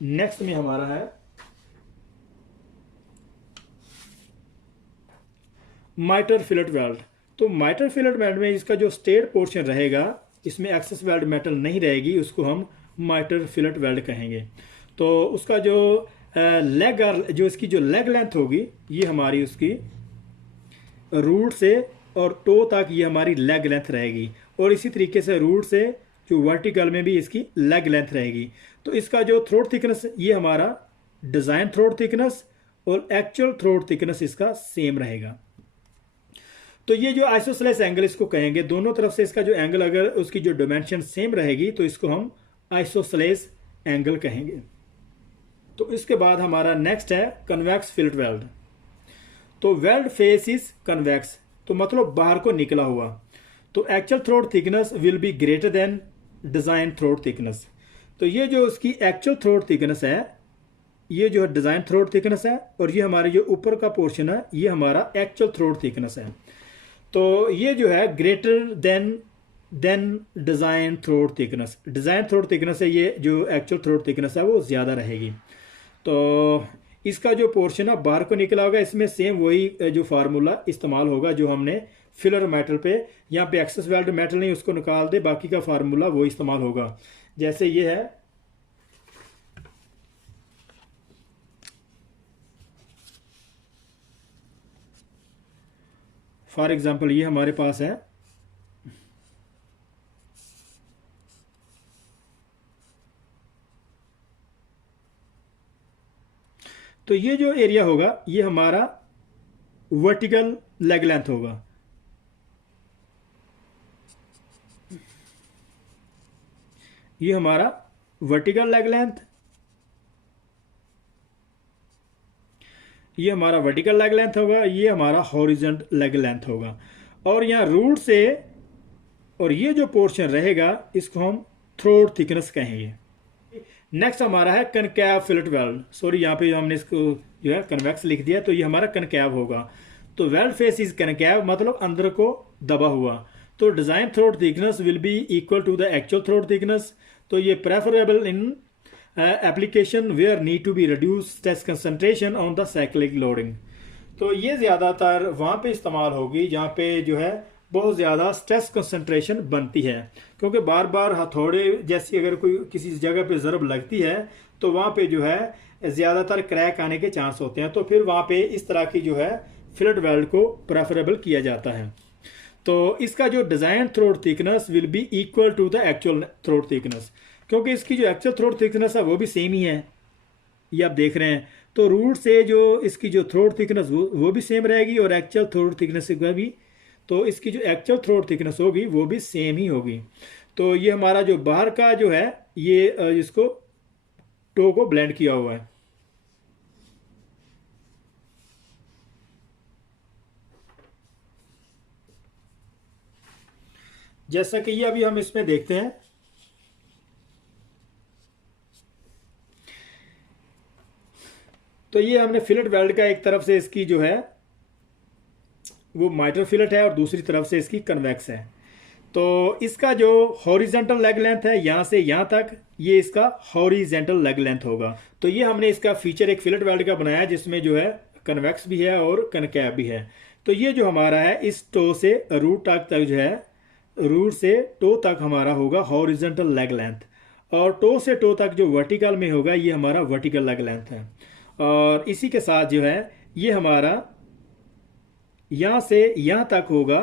नेक्स्ट में हमारा है माइटर फिलेट वेल्ड। तो माइटर फिलेट वेल्ड में इसका जो स्टेट पोर्शन रहेगा, इसमें एक्सेस वेल्ड मेटल नहीं रहेगी, उसको हम माइटर फिलेट वेल्ड कहेंगे। तो उसका जो लेग, जो इसकी जो लेग लेंथ होगी, ये हमारी उसकी रूट से और टो तक ये हमारी लेग लेंथ रहेगी, और इसी तरीके से रूट से जो वर्टिकल में भी इसकी लेग लेंथ रहेगी। तो इसका जो थ्रोट थिकनेस, ये हमारा डिज़ाइन थ्रोट थिकनेस और एक्चुअल थ्रोट थिकनेस इसका सेम रहेगा। तो ये जो आइसोसेलेस एंगल इसको कहेंगे, दोनों तरफ से इसका जो एंगल अगर उसकी जो डायमेंशन सेम रहेगी तो इसको हम आइसोसेलेस एंगल कहेंगे। तो इसके बाद हमारा नेक्स्ट है कन्वेक्स फिलेट वेल्ड। तो वेल्ड फेस इज कन्वेक्स, तो मतलब बाहर को निकला हुआ। तो actual throat thickness will be greater than design throat thickness. तो ये जो उसकी एक्चुअल थ्रोट थिकनेस है, ये जो है डिज़ाइन थ्रोट थिकनेस है, और ये हमारे जो ऊपर का पोर्शन है ये हमारा एक्चुअल थ्रोट थिकनेस है। तो ये जो है greater than design throat thickness, design throat thickness है, ये जो एक्चुअल थ्रोट थिकनेस है वो ज़्यादा रहेगी। तो इसका जो पोर्शन है बाहर को निकला होगा, इसमें सेम वही जो फार्मूला इस्तेमाल होगा जो हमने फिलर मेटल पे, यहाँ पे एक्सेस वेल्ड मेटल नहीं उसको निकाल दे, बाकी का फार्मूला वो इस्तेमाल होगा। जैसे ये है, फॉर एग्जांपल ये हमारे पास है, तो ये जो एरिया होगा ये हमारा वर्टिकल लेग लेंथ होगा। ये हमारा वर्टिकल लेग लेंथ, ये हमारा वर्टिकल लेग लेंथ होगा, ये हमारा हॉरिजॉन्टल लेग लेंथ होगा। और यहाँ रूट से और ये जो पोर्शन रहेगा इसको हम थ्रोट थिकनेस कहेंगे। नेक्स्ट हमारा है कनकैव फिलेट वेल्ड। सॉरी यहाँ पे हमने इसको जो है कन्वेक्स लिख दिया, तो ये हमारा कनकैव होगा। तो वेल्ड फेस इज कनकैव मतलब अंदर को दबा हुआ। तो design throat thickness will be equal to the actual throat thickness. तो ये preferable in application where need to be reduce stress concentration on the cyclic loading. तो ये ज़्यादातर वहाँ पे इस्तेमाल होगी जहाँ पे जो है बहुत ज़्यादा स्ट्रेस कंसंट्रेशन बनती है, क्योंकि बार बार हथौड़े जैसी अगर कोई किसी जगह पे ज़रब लगती है तो वहाँ पे जो है ज़्यादातर क्रैक आने के चांस होते हैं। तो फिर वहाँ पे इस तरह की जो है फिलेट वेल्ड को प्रेफरेबल किया जाता है। तो इसका जो design throat thickness will be equal to the actual throat thickness, क्योंकि इसकी जो एक्चुअल थ्रोट थिकनेस है वो भी सेम ही है, ये आप देख रहे हैं। तो रूट से जो इसकी जो थ्रोट थिकनेस वो भी सेम रहेगी और एक्चुअल थ्रोट थिकनेस का भी, तो इसकी जो एक्चुअल थ्रोट थिकनेस होगी वो भी सेम ही होगी। तो ये हमारा जो बाहर का जो है ये इसको टो को ब्लेंड किया हुआ है। जैसा कि ये अभी हम इसमें देखते हैं, तो ये हमने फिलेट वेल्ड का एक तरफ से इसकी जो है वो माइटर फिलेट है और दूसरी तरफ से इसकी कन्वेक्स है। तो इसका जो हॉरिजेंटल लेग लेंथ है यहाँ से यहाँ तक, ये इसका हॉरिजेंटल लेग लेंथ होगा। तो ये हमने इसका फीचर एक फिलेट वेल्ड का बनाया जिसमें जो है कन्वेक्स भी है और कनकैव भी है। तो ये जो हमारा है इस टो से रूट तक जो है, रूट से टो तक हमारा होगा हॉरिजेंटल लेग लेंथ, और टो से टो तक जो वर्टिकल में होगा ये हमारा वर्टिकल लेग लेंथ है। और इसी के साथ जो है ये हमारा यहाँ से यहाँ तक होगा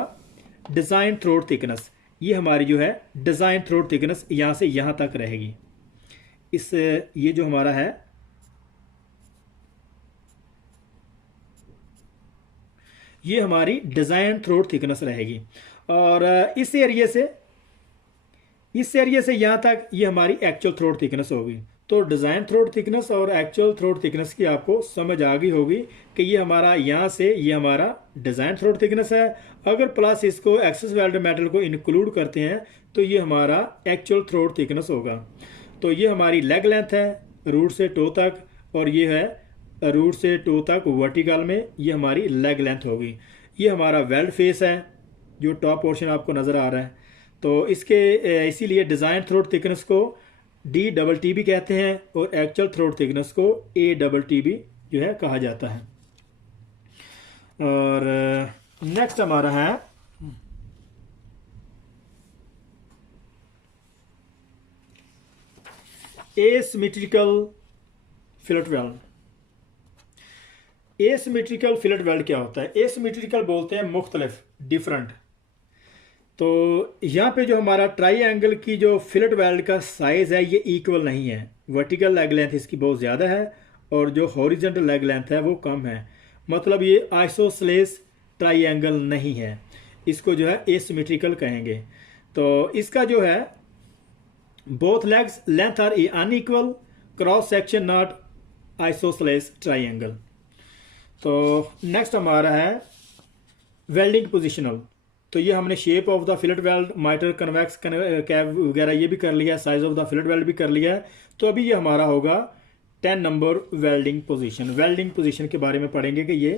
डिज़ाइन थ्रोट थिकनेस। ये हमारी जो है डिज़ाइन थ्रोट थिकनेस यहाँ से यहाँ तक रहेगी। इस ये जो हमारा है ये हमारी डिज़ाइन थ्रोट थिकनेस रहेगी। और इस एरिया से यहाँ तक ये हमारी एक्चुअल थ्रोट थिकनेस होगी। तो डिज़ाइन थ्रोट थिकनेस और एक्चुअल थ्रोट थिकनेस की आपको समझ आ गई होगी कि ये हमारा यहाँ से ये हमारा डिज़ाइन थ्रोट थिकनेस है। अगर प्लस इसको एक्सेस वेल्डेड मेटल को इंक्लूड करते हैं तो ये हमारा एक्चुअल थ्रोट थिकनेस होगा। तो ये हमारी लेग लेंथ है रूट से टो तक, और ये है रूट से टो तक वर्टिकल में, ये हमारी लेग लेंथ होगी। ये हमारा वेल्ड फेस है जो टॉप पोर्शन आपको नज़र आ रहा है। तो इसके इसीलिए डिज़ाइन थ्रोट थिकनेस को D-T भी कहते हैं और एक्चुअल थ्रोट थिकनेस को A-T भी जो है कहा जाता है। और नेक्स्ट हमारा है asymmetrical fillet weld. Asymmetrical fillet weld क्या होता है? एसिमेट्रिकल बोलते हैं मुख्तलिफ, डिफरेंट। तो यहाँ पे जो हमारा ट्राई की जो फिलेट वेल्ड का साइज़ है ये इक्वल नहीं है। वर्टिकल लेग लेंथ इसकी बहुत ज़्यादा है और जो हॉरिजॉन्टल लेग लेंथ है वो कम है। मतलब ये आइसोसेलेस ट्राइंगल नहीं है, इसको जो है एसिमेट्रिकल कहेंगे। तो इसका जो है both legs length are unequal, cross section not isosceles triangle. तो नेक्स्ट हमारा है वेल्डिंग पोजिशनल। तो ये हमने shape of the fillet weld, mitre, convex, कैव वगैरह ये भी कर लिया, size of the fillet weld भी कर लिया है। तो अभी ये हमारा होगा 10 number welding position. Welding position के बारे में पढ़ेंगे कि ये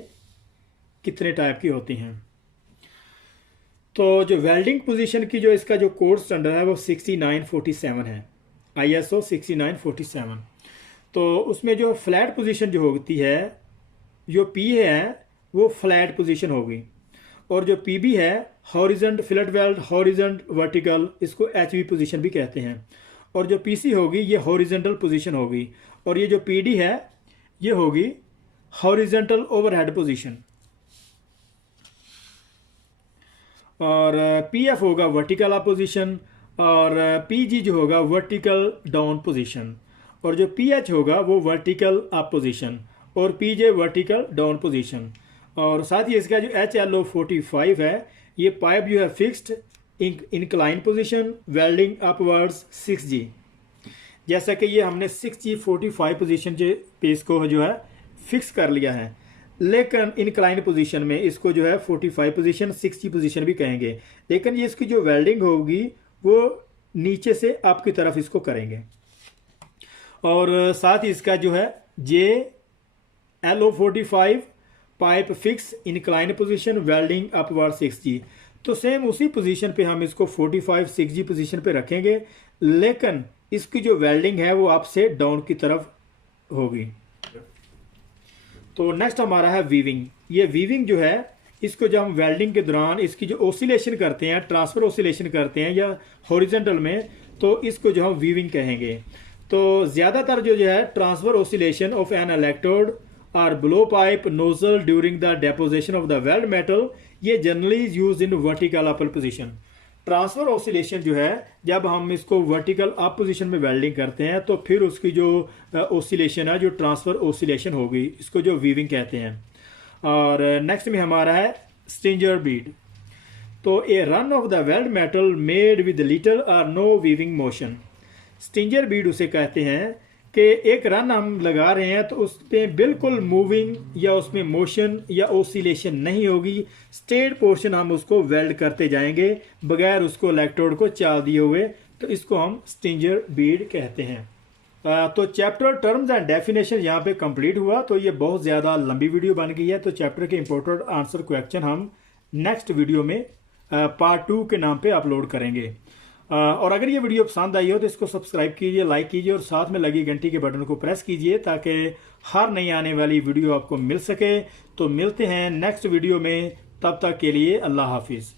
कितने टाइप की होती हैं। तो जो वेल्डिंग पोजीशन की जो इसका जो कोड स्टैंडर्ड है वो 6947 है, ISO 6947। तो उसमें जो फ्लैट पोजीशन जो होती है, जो P है वो फ्लैट पोजीशन होगी, और जो PB है हॉरिजॉन्ट फिलेट वेल्ड, हॉरिजॉन्ट वर्टिकल, इसको HV पोजीशन भी कहते हैं। और जो PC होगी ये हॉरिजॉन्टल पोजीशन होगी, और ये जो PD है ये होगी हॉरिजॉन्टल ओवरहेड पोजीशन। और पी एफ होगा वर्टिकल अप पोजीशन, और पी जी जो होगा वर्टिकल डाउन पोजीशन, और जो पी एच होगा वो वर्टिकल अप पोजीशन, और पी जे वर्टिकल डाउन पोजीशन। और साथ ही इसका जो एच एल ओ 45 है, ये पाइप जो है fixed incline position, welding upwards 6G। जैसा कि ये हमने 6G 45 पोजीशन पे इसको जो है फिक्स कर लिया है, लेकिन इंक्लाइन पोजीशन में इसको जो है 45 पोजीशन 6G पोजीशन भी कहेंगे, लेकिन ये इसकी जो वेल्डिंग होगी वो नीचे से अप की तरफ इसको करेंगे। और साथ ही इसका जो है J L O 45 pipe fix incline position, welding upward 6G। तो सेम उसी पोजीशन पे हम इसको 45 6G पोजीशन पे रखेंगे, लेकिन इसकी जो वेल्डिंग है वो अप से डाउन की तरफ होगी। तो नेक्स्ट हमारा है वीविंग। ये वीविंग जो है, इसको जब हम वेल्डिंग के दौरान इसकी जो ओसिलेशन करते हैं, ट्रांसफर ओसिलेशन करते हैं या हॉरिजॉन्टल में, तो इसको जो हम वीविंग कहेंगे। तो ज़्यादातर जो है transfer oscillation of an electrode और blow pipe nozzle during the deposition of the weld metal, ये generally use in vertical upper position. Transfer oscillation जो है, जब हम इसको वर्टिकल अप पोजीशन में वेल्डिंग करते हैं तो फिर उसकी जो ओसिलेशन है, जो ट्रांसफर ओसिलेशन होगी, इसको जो वीविंग कहते हैं। और नेक्स्ट में हमारा है स्ट्रिंजर बीड। तो a run of the weld metal made with little or no weaving motion. Stringer bead उसे कहते हैं कि एक रन हम लगा रहे हैं तो उस पर बिल्कुल मूविंग या उसमें मोशन या ओसिलेशन नहीं होगी, स्ट्रेट पोर्शन हम उसको वेल्ड करते जाएंगे बगैर उसको इलेक्ट्रोड को चाल दिए हुए, तो इसको हम स्ट्रिंजर बीड कहते हैं। तो चैप्टर टर्म्स एंड डेफिनेशन यहाँ पे कंप्लीट हुआ। तो ये बहुत ज़्यादा लंबी वीडियो बन गई है, तो चैप्टर के इंपॉर्टेंट आंसर क्वेश्चन हम नेक्स्ट वीडियो में पार्ट 2 के नाम पे अपलोड करेंगे। और अगर ये वीडियो पसंद आई हो तो इसको सब्सक्राइब कीजिए, लाइक कीजिए और साथ में लगी घंटी के बटन को प्रेस कीजिए ताकि हर नई आने वाली वीडियो आपको मिल सके। तो मिलते हैं नेक्स्ट वीडियो में, तब तक के लिए अल्लाह हाफिज़।